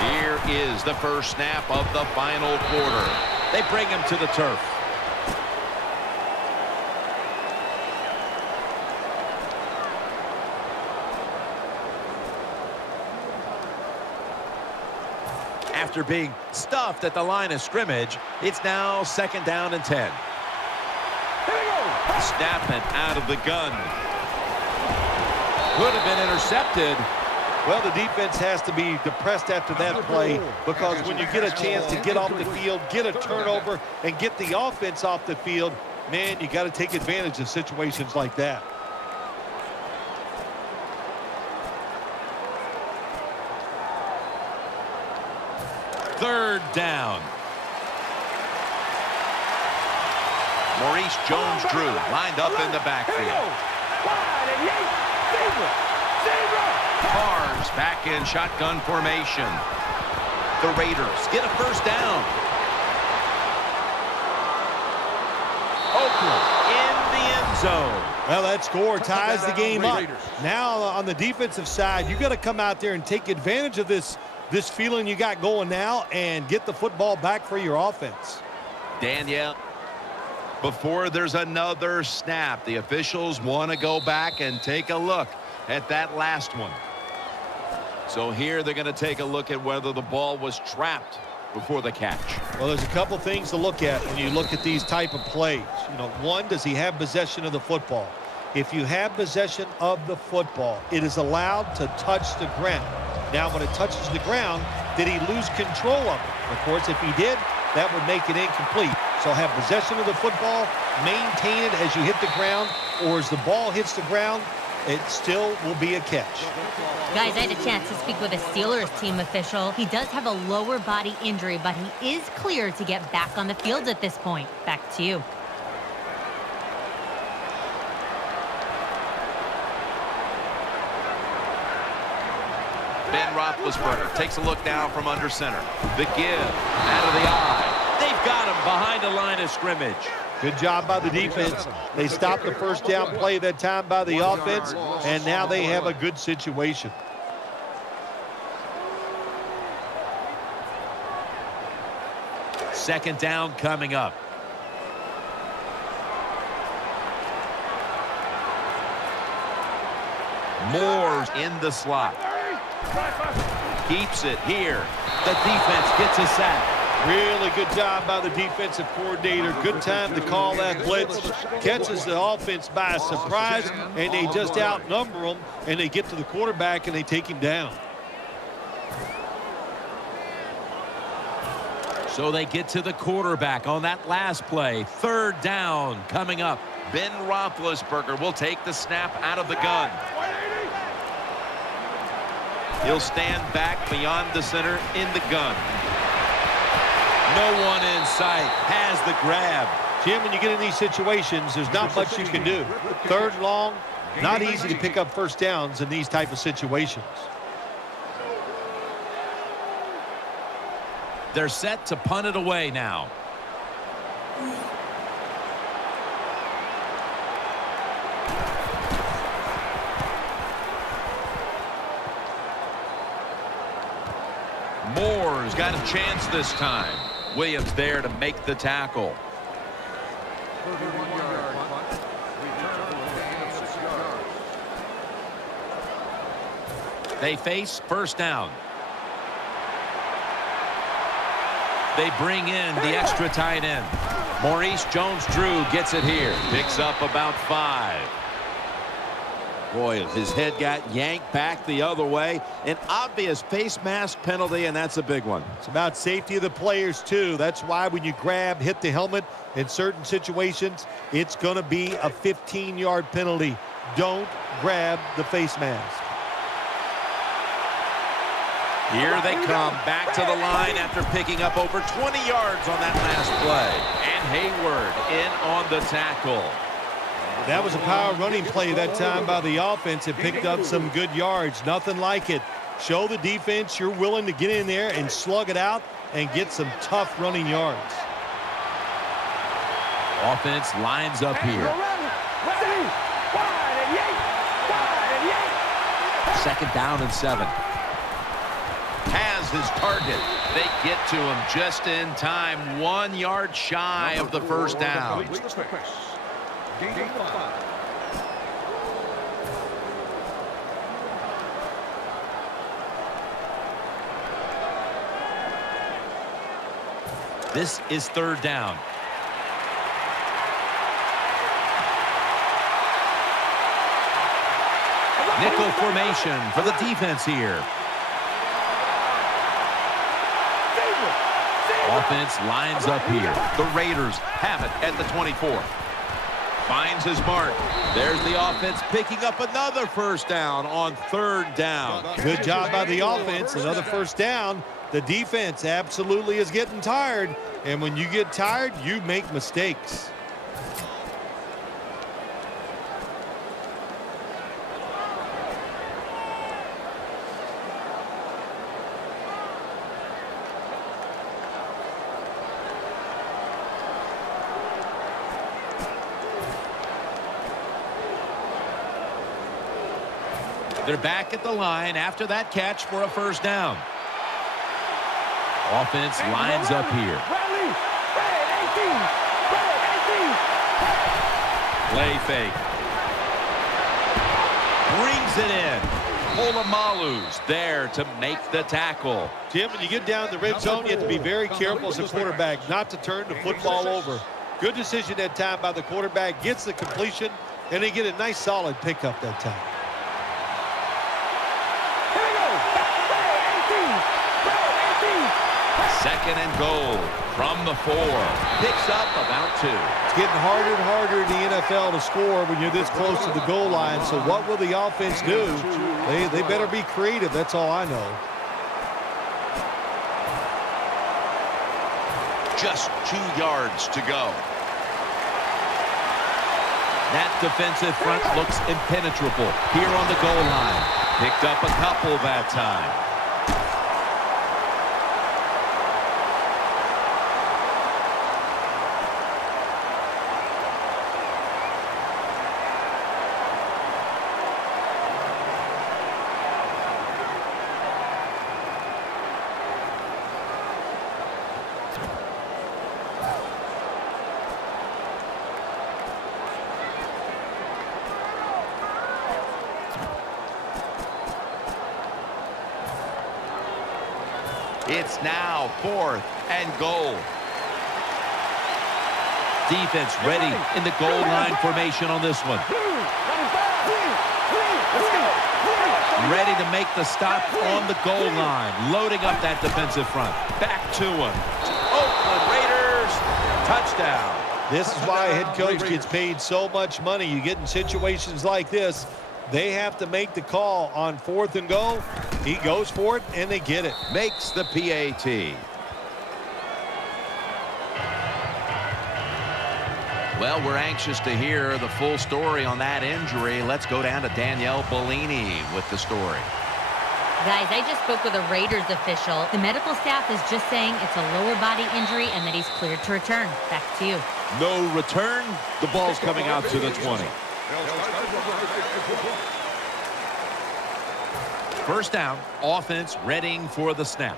Here is the first snap of the final quarter. They bring him to the turf. After being stuffed at the line of scrimmage, it's now second down and 10. Snapping out of the gun. Could have been intercepted. Well, the defense has to be depressed after that play, because when you get a chance to get off the field, get a turnover, and get the offense off the field, man, you got to take advantage of situations like that. Third down. Maurice Jones-Drew lined up in the backfield. Carr's back in shotgun formation. The Raiders get a first down. Oakland in the end zone. Well, that score ties the game up. Now on the defensive side, you got to come out there and take advantage of this feeling you got going now and get the football back for your offense. Danielle, before there's another snap, the officials want to go back and take a look at that last one. So here they're going to take a look at whether the ball was trapped before the catch. Well, there's a couple things to look at when you look at these type of plays. You know, one, does he have possession of the football? If you have possession of the football, it is allowed to touch the ground. Now, when it touches the ground, did he lose control of it? Of course, if he did, that would make it incomplete. So have possession of the football, maintain it as you hit the ground, or as the ball hits the ground, it still will be a catch. Guys, I had a chance to speak with a Steelers team official. He does have a lower body injury, but he is clear to get back on the field at this point. Back to you. Ben Roethlisberger takes a look down from under center. The give out of the eye. They've got him behind the line of scrimmage. Good job by the defense. They stopped the first down play that time by the offense, and now they have a good situation. Second down coming up. Moore's in the slot. Keeps it here. The defense gets a sack. Really good job by the defensive coordinator. Good time to call that blitz. Catches the offense by surprise, and they just outnumber them, and they get to the quarterback, and they take him down. So they get to the quarterback on that last play. Third down coming up. Ben Roethlisberger will take the snap out of the gun. He'll stand back beyond the center in the gun. No one in sight. Has the grab. Jim, when you get in these situations, there's not much you can do. Third and long, not easy to pick up first downs in these type of situations. They're set to punt it away now. Moore's got a chance this time. Williams there to make the tackle. They face first down. They bring in the extra tight end. Maurice Jones-Drew gets it here. Picks up about 5. Boy, his head got yanked back the other way. An obvious face mask penalty, and that's a big one. It's about safety of the players, too. That's why when you grab, hit the helmet in certain situations, it's going to be a 15-yard penalty. Don't grab the face mask. Here they come back to the line after picking up over 20 yards on that last play. And Hayward in on the tackle. That was a power running play that time by the offense. It picked up some good yards. Nothing like it. Show the defense you're willing to get in there and slug it out and get some tough running yards. Offense lines up here. Second down and 7. Has his target. They get to him just in time. 1 yard shy of the first down. This is third down. Nickel formation for the defense here. Offense lines up here. The Raiders have it at the 24. Finds his mark. There's the offense picking up another first down on third down. Good job by the offense. Another first down. The defense absolutely is getting tired. And when you get tired, you make mistakes. They're back at the line after that catch for a first down. Offense lines up here. Play fake. Brings it in. Polamalu's there to make the tackle. Jim, when you get down the red zone, you have to be very careful as a quarterback not to turn the football over. Good decision that time by the quarterback. Gets the completion, and they get a nice solid pickup that time. Second and goal from the 4. Picks up about 2. It's getting harder and harder in the NFL to score when you're this close to the goal line. So what will the offense do? They better be creative. That's all I know. Just 2 yards to go. That defensive front looks impenetrable here on the goal line. Picked up a couple that time. It's now 4th and goal. Defense ready in the goal line formation on this one. Ready to make the stop on the goal line. Loading up that defensive front. Back to him. Oakland Raiders, touchdown. This is why a head coach gets paid so much money. You get in situations like this, they have to make the call on 4th and goal. He goes for it, and they get it. Makes the PAT. Well, we're anxious to hear the full story on that injury. Let's go down to Danielle Bellini with the story. Guys, I just spoke with a Raiders official. The medical staff is just saying it's a lower body injury and that he's cleared to return. Back to you. No return. The ball's coming out to the 20. First down, offense readying for the snap.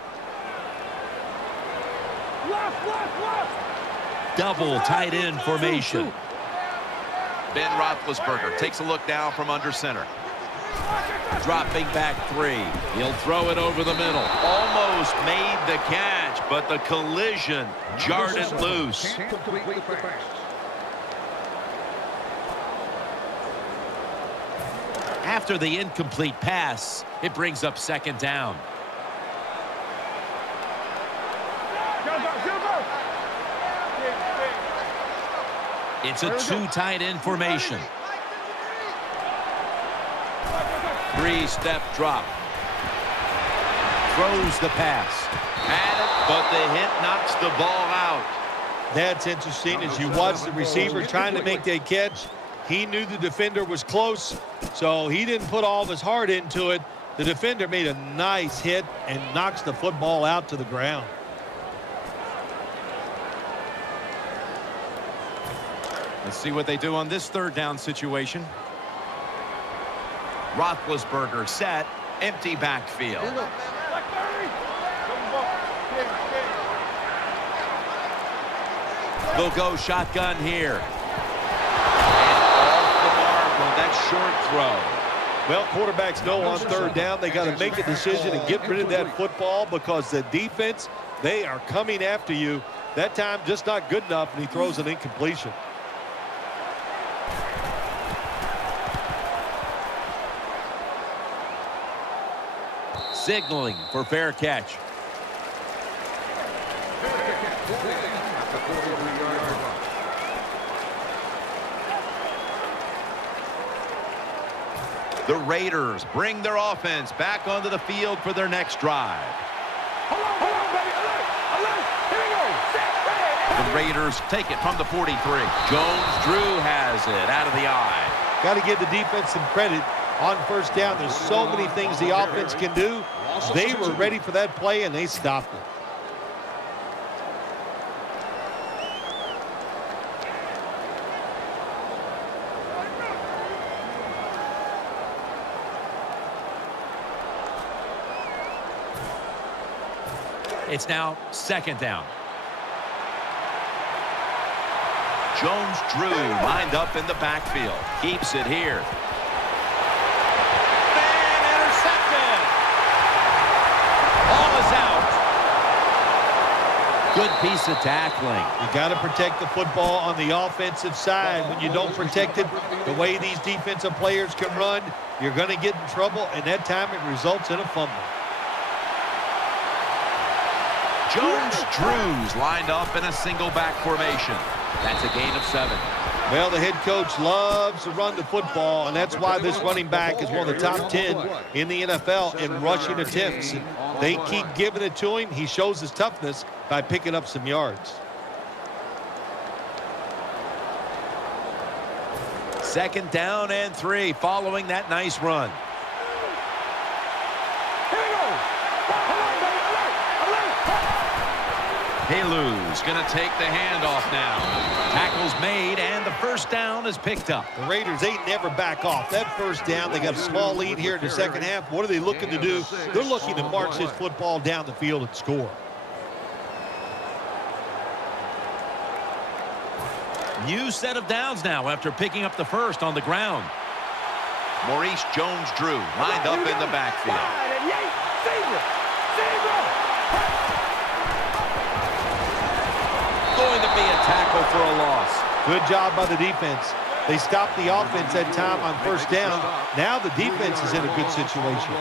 Double tight end formation. Ben Roethlisberger takes a look now from under center. Dropping back 3. He'll throw it over the middle. Almost made the catch, but the collision jarred it loose. After the incomplete pass, it brings up second down. It's a 2 tight end formation. 3-step drop. Throws the pass. Had it, but the hit knocks the ball out. That's interesting. As you watch the receiver trying to make that catch, he knew the defender was close, so he didn't put all of his heart into it. The defender made a nice hit and knocks the football out to the ground. Let's see what they do on this third down situation. Roethlisberger set, empty backfield. They'll go shotgun here. And off the mark on that short throw. Well, quarterbacks know on third down they got to make a decision and get rid of that football because the defense, they are coming after you. That time just not good enough, and he throws an incompletion. Signaling for fair catch. The Raiders bring their offense back onto the field for their next drive. The Raiders take it from the 43. Jones-Drew has it out of the eye. Got to give the defense some credit on first down. There's so many things the offense can do. They were ready for that play, and they stopped it. It's now 2nd down. Jones-Drew lined up in the backfield. Keeps it here. And intercepted. Ball is out. Good piece of tackling. You got to protect the football on the offensive side. When you don't protect it, the way these defensive players can run, you're going to get in trouble, and that time it results in a fumble. Jones-Drew's lined up in a single back formation. That's a gain of 7. Well, the head coach loves to run the football, and that's why this running back is one of the top 10 in the NFL in rushing attempts. They keep giving it to him. He shows his toughness by picking up some yards. 2nd down and 3 following that nice run. HaW's going to take the handoff now. Tackle's made, and the 1st down is picked up. The Raiders, they never back off. That 1st down, they got a small lead here in the 2nd half. What are they looking to do? They're looking to march this football down the field and score. New set of downs now after picking up the 1st on the ground. Maurice Jones-Drew lined up in the backfield. Going to be a tackle for a loss. Good job by the defense. They stopped the offense that time on 1st down. Now the defense is in a good situation.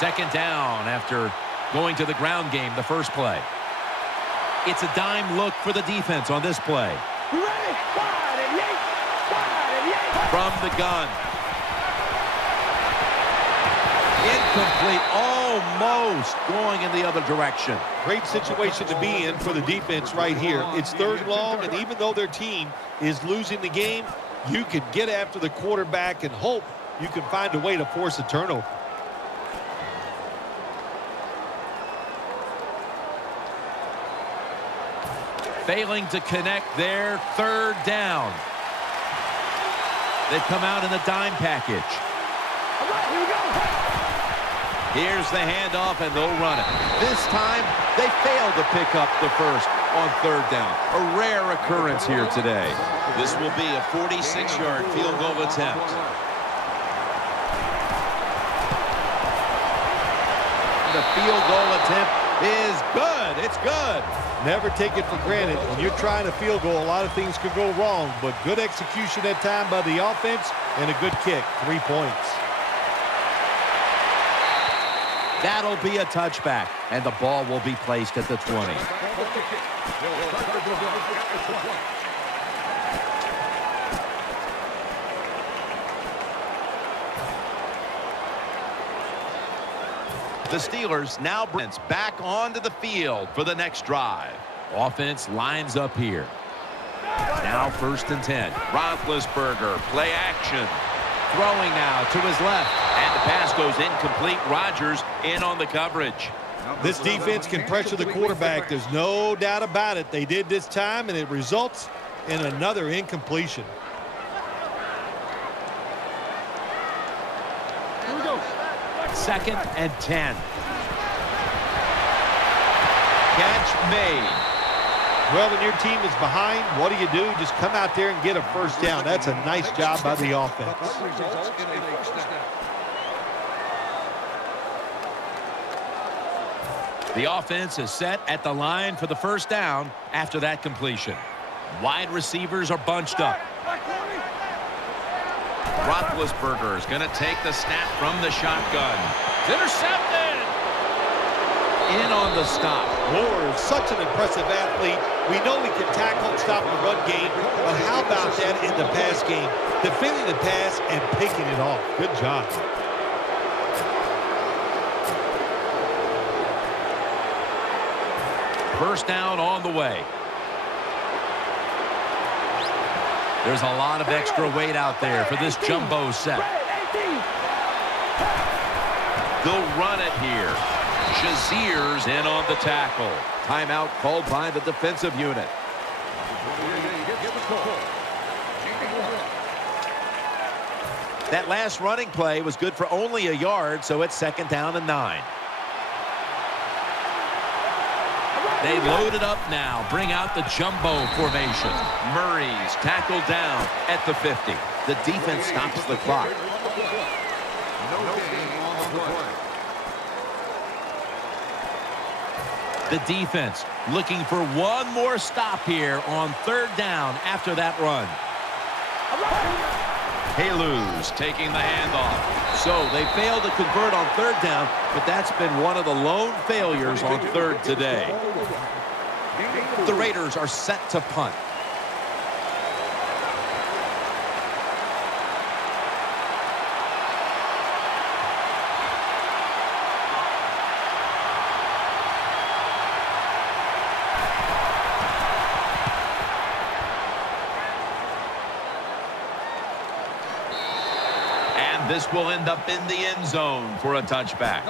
Second down after going to the ground game the first play. It's a dime look for the defense on this play. From the gun. Incomplete, almost going in the other direction. Great situation to be in for the defense right here. It's 3rd long, and even though their team is losing the game, you can get after the quarterback and hope you can find a way to force a turnover. Failing to connect there, 3rd down. They've come out in the dime package. All right, here we go. Here's the handoff, and they'll run it. This time, they failed to pick up the 1st on 3rd down. A rare occurrence here today. This will be a 46-yard field goal attempt. The field goal attempt is good. It's good. Never take it for granted. When you're trying a field goal, a lot of things could go wrong, but good execution that time by the offense and a good kick. 3 points. That'll be a touchback, and the ball will be placed at the 20. The Steelers now brings back onto the field for the next drive. Offense lines up here. Now 1st and 10. Roethlisberger, play action. Throwing now to his left. And the pass goes incomplete. Rodgers in on the coverage. This defense can pressure the quarterback. There's no doubt about it. They did this time, and it results in another incompletion. Here we go. 2nd and 10. Catch made. Well, when your team is behind, what do? Just come out there and get a 1st down. That's a nice job by the offense. The offense is set at the line for the 1st down after that completion. Wide receivers are bunched up. Roethlisberger is going to take the snap from the shotgun. It's intercepted. In on the stop. Moore is such an impressive athlete. We know he can tackle and stop the run game, but how about that in the pass game? Defending the pass and picking it off. Good job. First down on the way. There's a lot of extra weight out there for this jumbo set. They'll run it here. Shazier's in on the tackle. Timeout called by the defensive unit. That last running play was good for only a yard, so it's 2nd down and 9. They load it up now. Bring out the jumbo formation. Murray's tackled down at the 50. The defense stops the clock. The defense looking for one more stop here on 3rd down after that run. HaW's taking the handoff. So they failed to convert on 3rd down, but that's been one of the lone failures on 3rd today. The Raiders are set to punt. This will end up in the end zone for a touchback.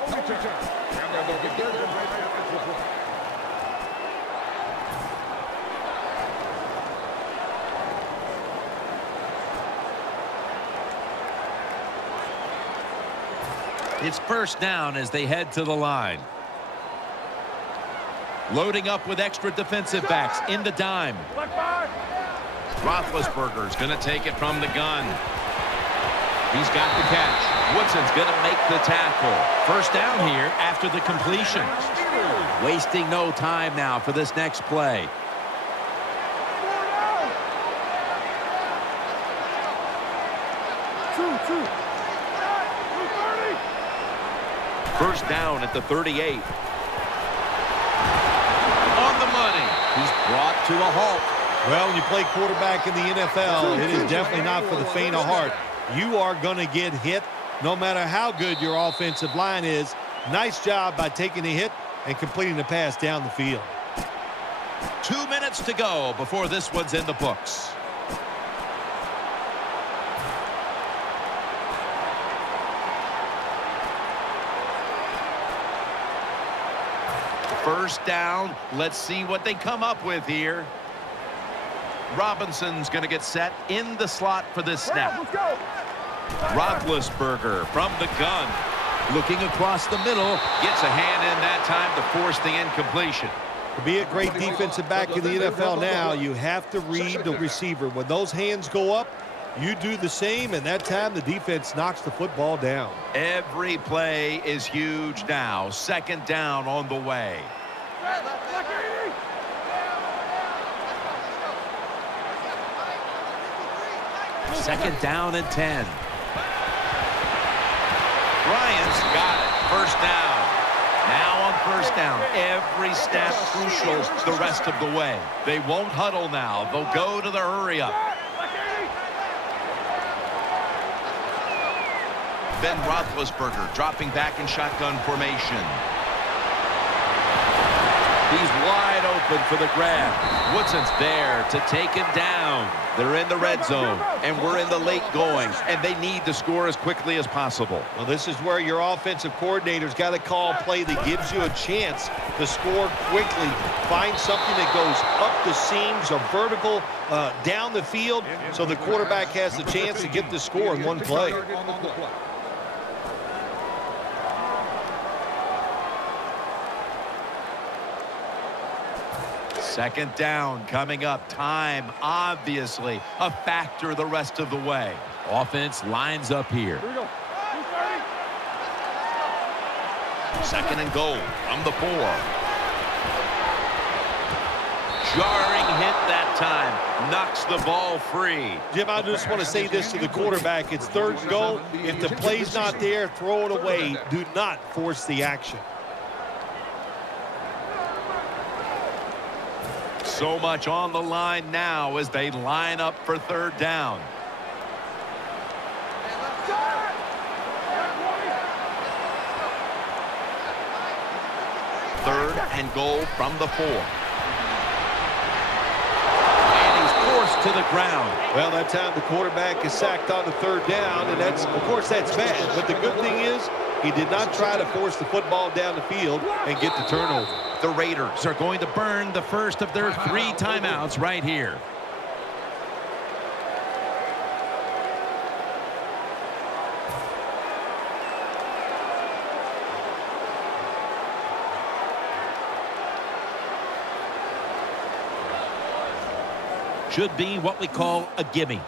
It's 1st down as they head to the line. Loading up with extra defensive backs in the dime. Roethlisberger's going to take it from the gun. He's got the catch. Woodson's going to make the tackle. 1st down here after the completion. Wasting no time now for this next play. First down at the 38. On the money. He's brought to a halt. Well, when you play quarterback in the NFL, it is definitely not for the faint of heart. You are going to get hit no matter how good your offensive line is. Nice job by taking a hit and completing the pass down the field. 2 minutes to go before this one's in the books. First down. Let's see what they come up with here. Robinson's going to get set in the slot for this snap. Roethlisberger from the gun. Looking across the middle. Gets a hand in that time to force the incompletion. To be a great defensive back in the NFL now, you have to read the receiver. When those hands go up, you do the same, and that time the defense knocks the football down. Every play is huge now. 2nd down on the way. 2nd down and 10. Bryant's got it. 1st down. Now on 1st down. Every snap crucial the rest of the way. They won't huddle now. They'll go to the hurry up. Ben Roethlisberger dropping back in shotgun formation. He's wide open for the grab. Woodson's there to take him down. They're in the red zone, and we're in the late going, and they need to score as quickly as possible. Well, this is where your offensive coordinator's got to call a play that gives you a chance to score quickly. Find something that goes up the seams or vertical down the field so the quarterback has the chance to get the score in one play. 2nd down coming up. Time, obviously, a factor the rest of the way. Offense lines up here. 2nd and goal from the 4. Jarring hit that time. Knocks the ball free. Jim, I just want to say this to the quarterback. It's 3rd and goal. If the play's not there, throw it away. Do not force the action. So much on the line now as they line up for 3rd down. Third and goal from the 4. And he's forced to the ground. Well, that time the quarterback is sacked on the 3rd down, and that's, of course, that's bad. But the good thing is he did not try to force the football down the field and get the turnover. The Raiders are going to burn the first of their 3 timeouts right here. Should be what we call a gimme.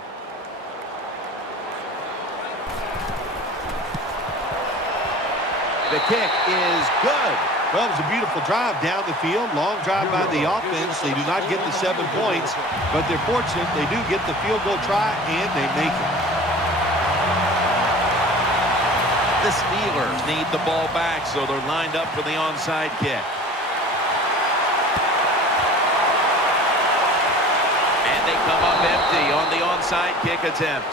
The kick is good. Well, it was a beautiful drive down the field. Long drive by the offense. They do not get the 7 points, but they're fortunate. They do get the field goal try, and they make it. The Steelers need the ball back, so they're lined up for the onside kick. And they come up empty on the onside kick attempt.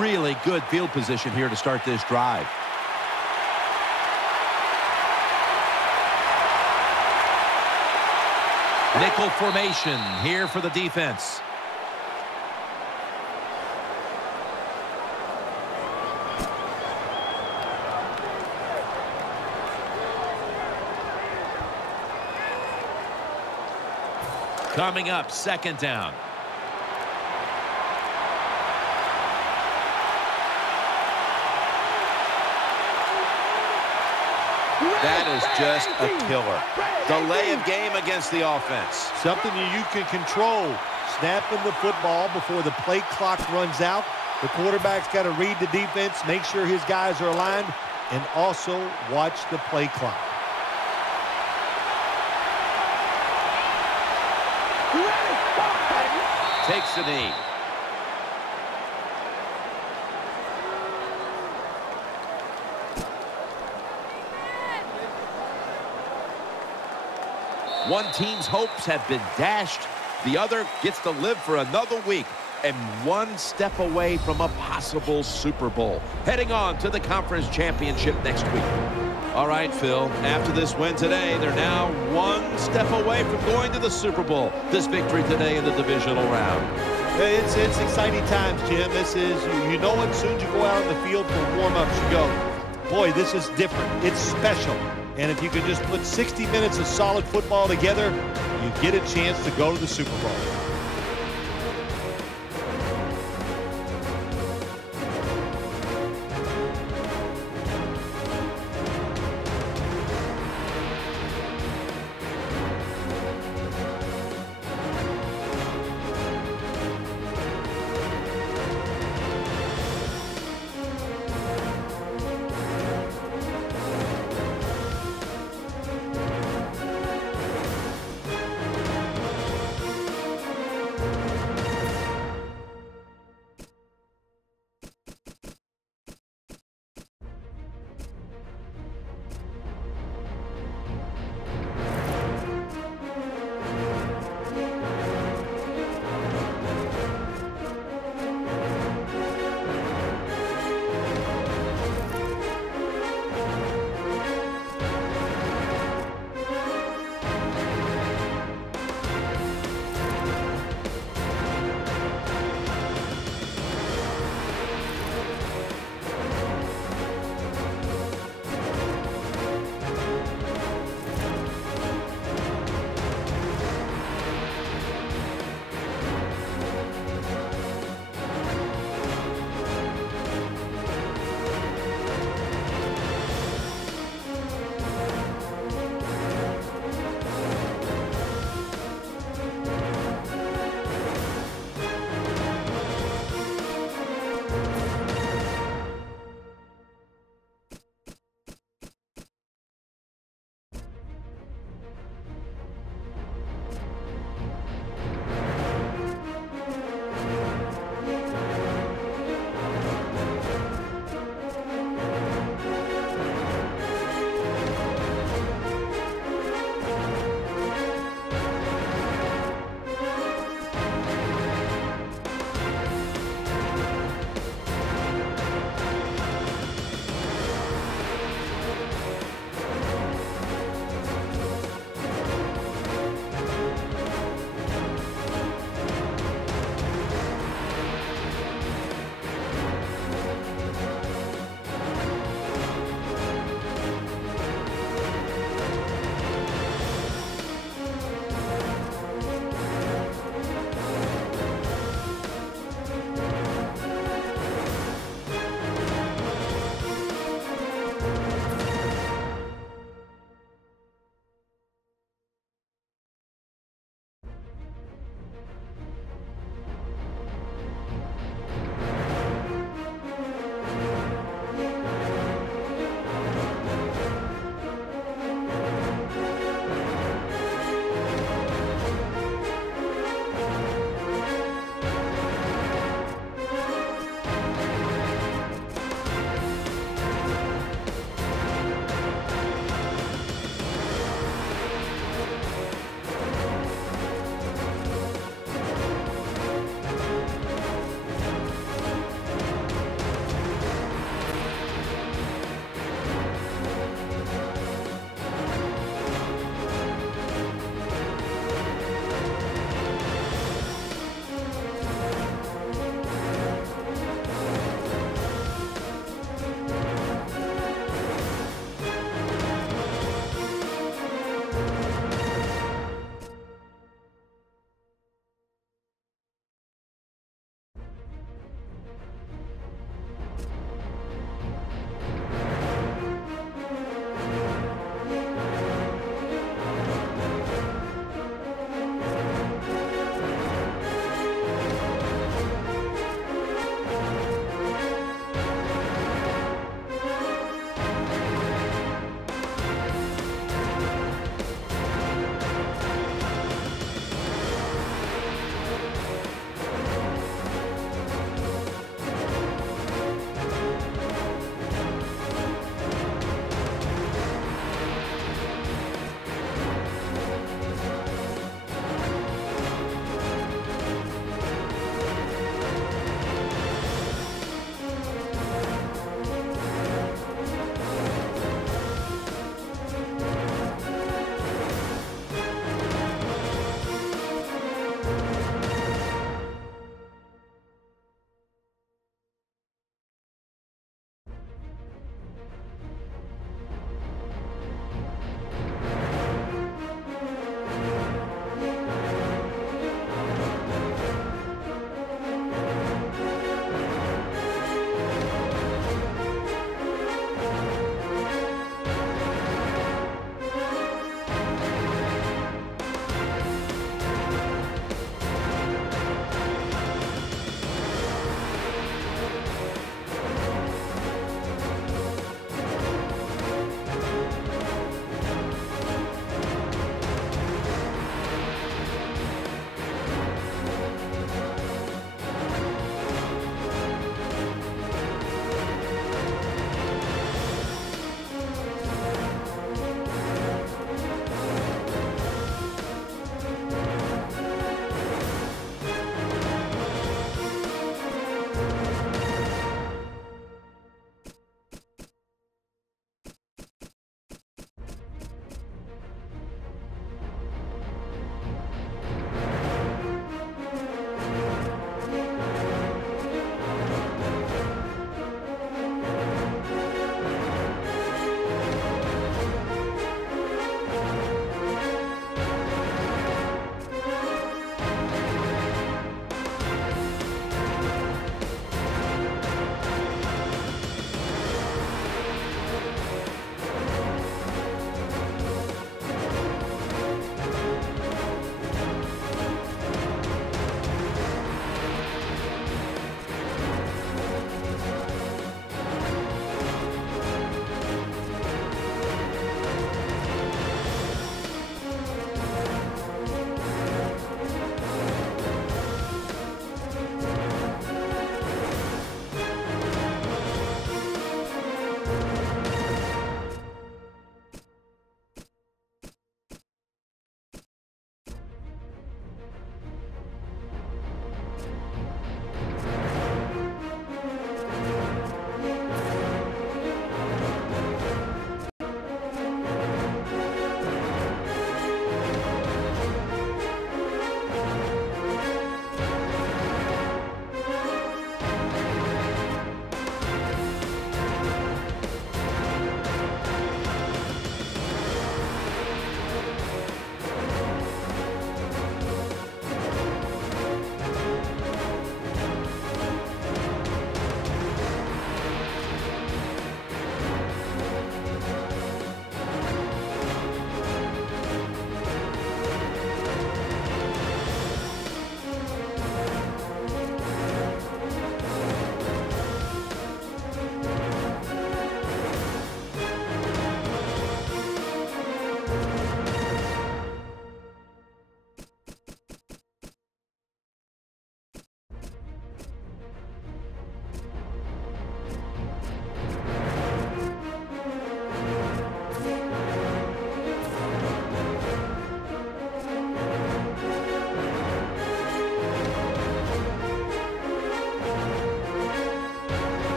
Really good field position here to start this drive. Nickel formation here for the defense. Coming up, second down. That is just a killer. Delay of game against the offense. Something you can control. Snapping the football before the play clock runs out. The quarterback's got to read the defense, make sure his guys are aligned, and also watch the play clock. Takes the knee. One team's hopes have been dashed. The other gets to live for another week and one step away from a possible Super Bowl. Heading on to the conference championship next week. All right, Phil, after this win today, they're now one step away from going to the Super Bowl. This victory today in the divisional round. It's exciting times, Jim. This is, you know it, as soon as you go out on the field for warm-ups, you go, boy, this is different. It's special. And if you can just put 60 minutes of solid football together, you get a chance to go to the Super Bowl.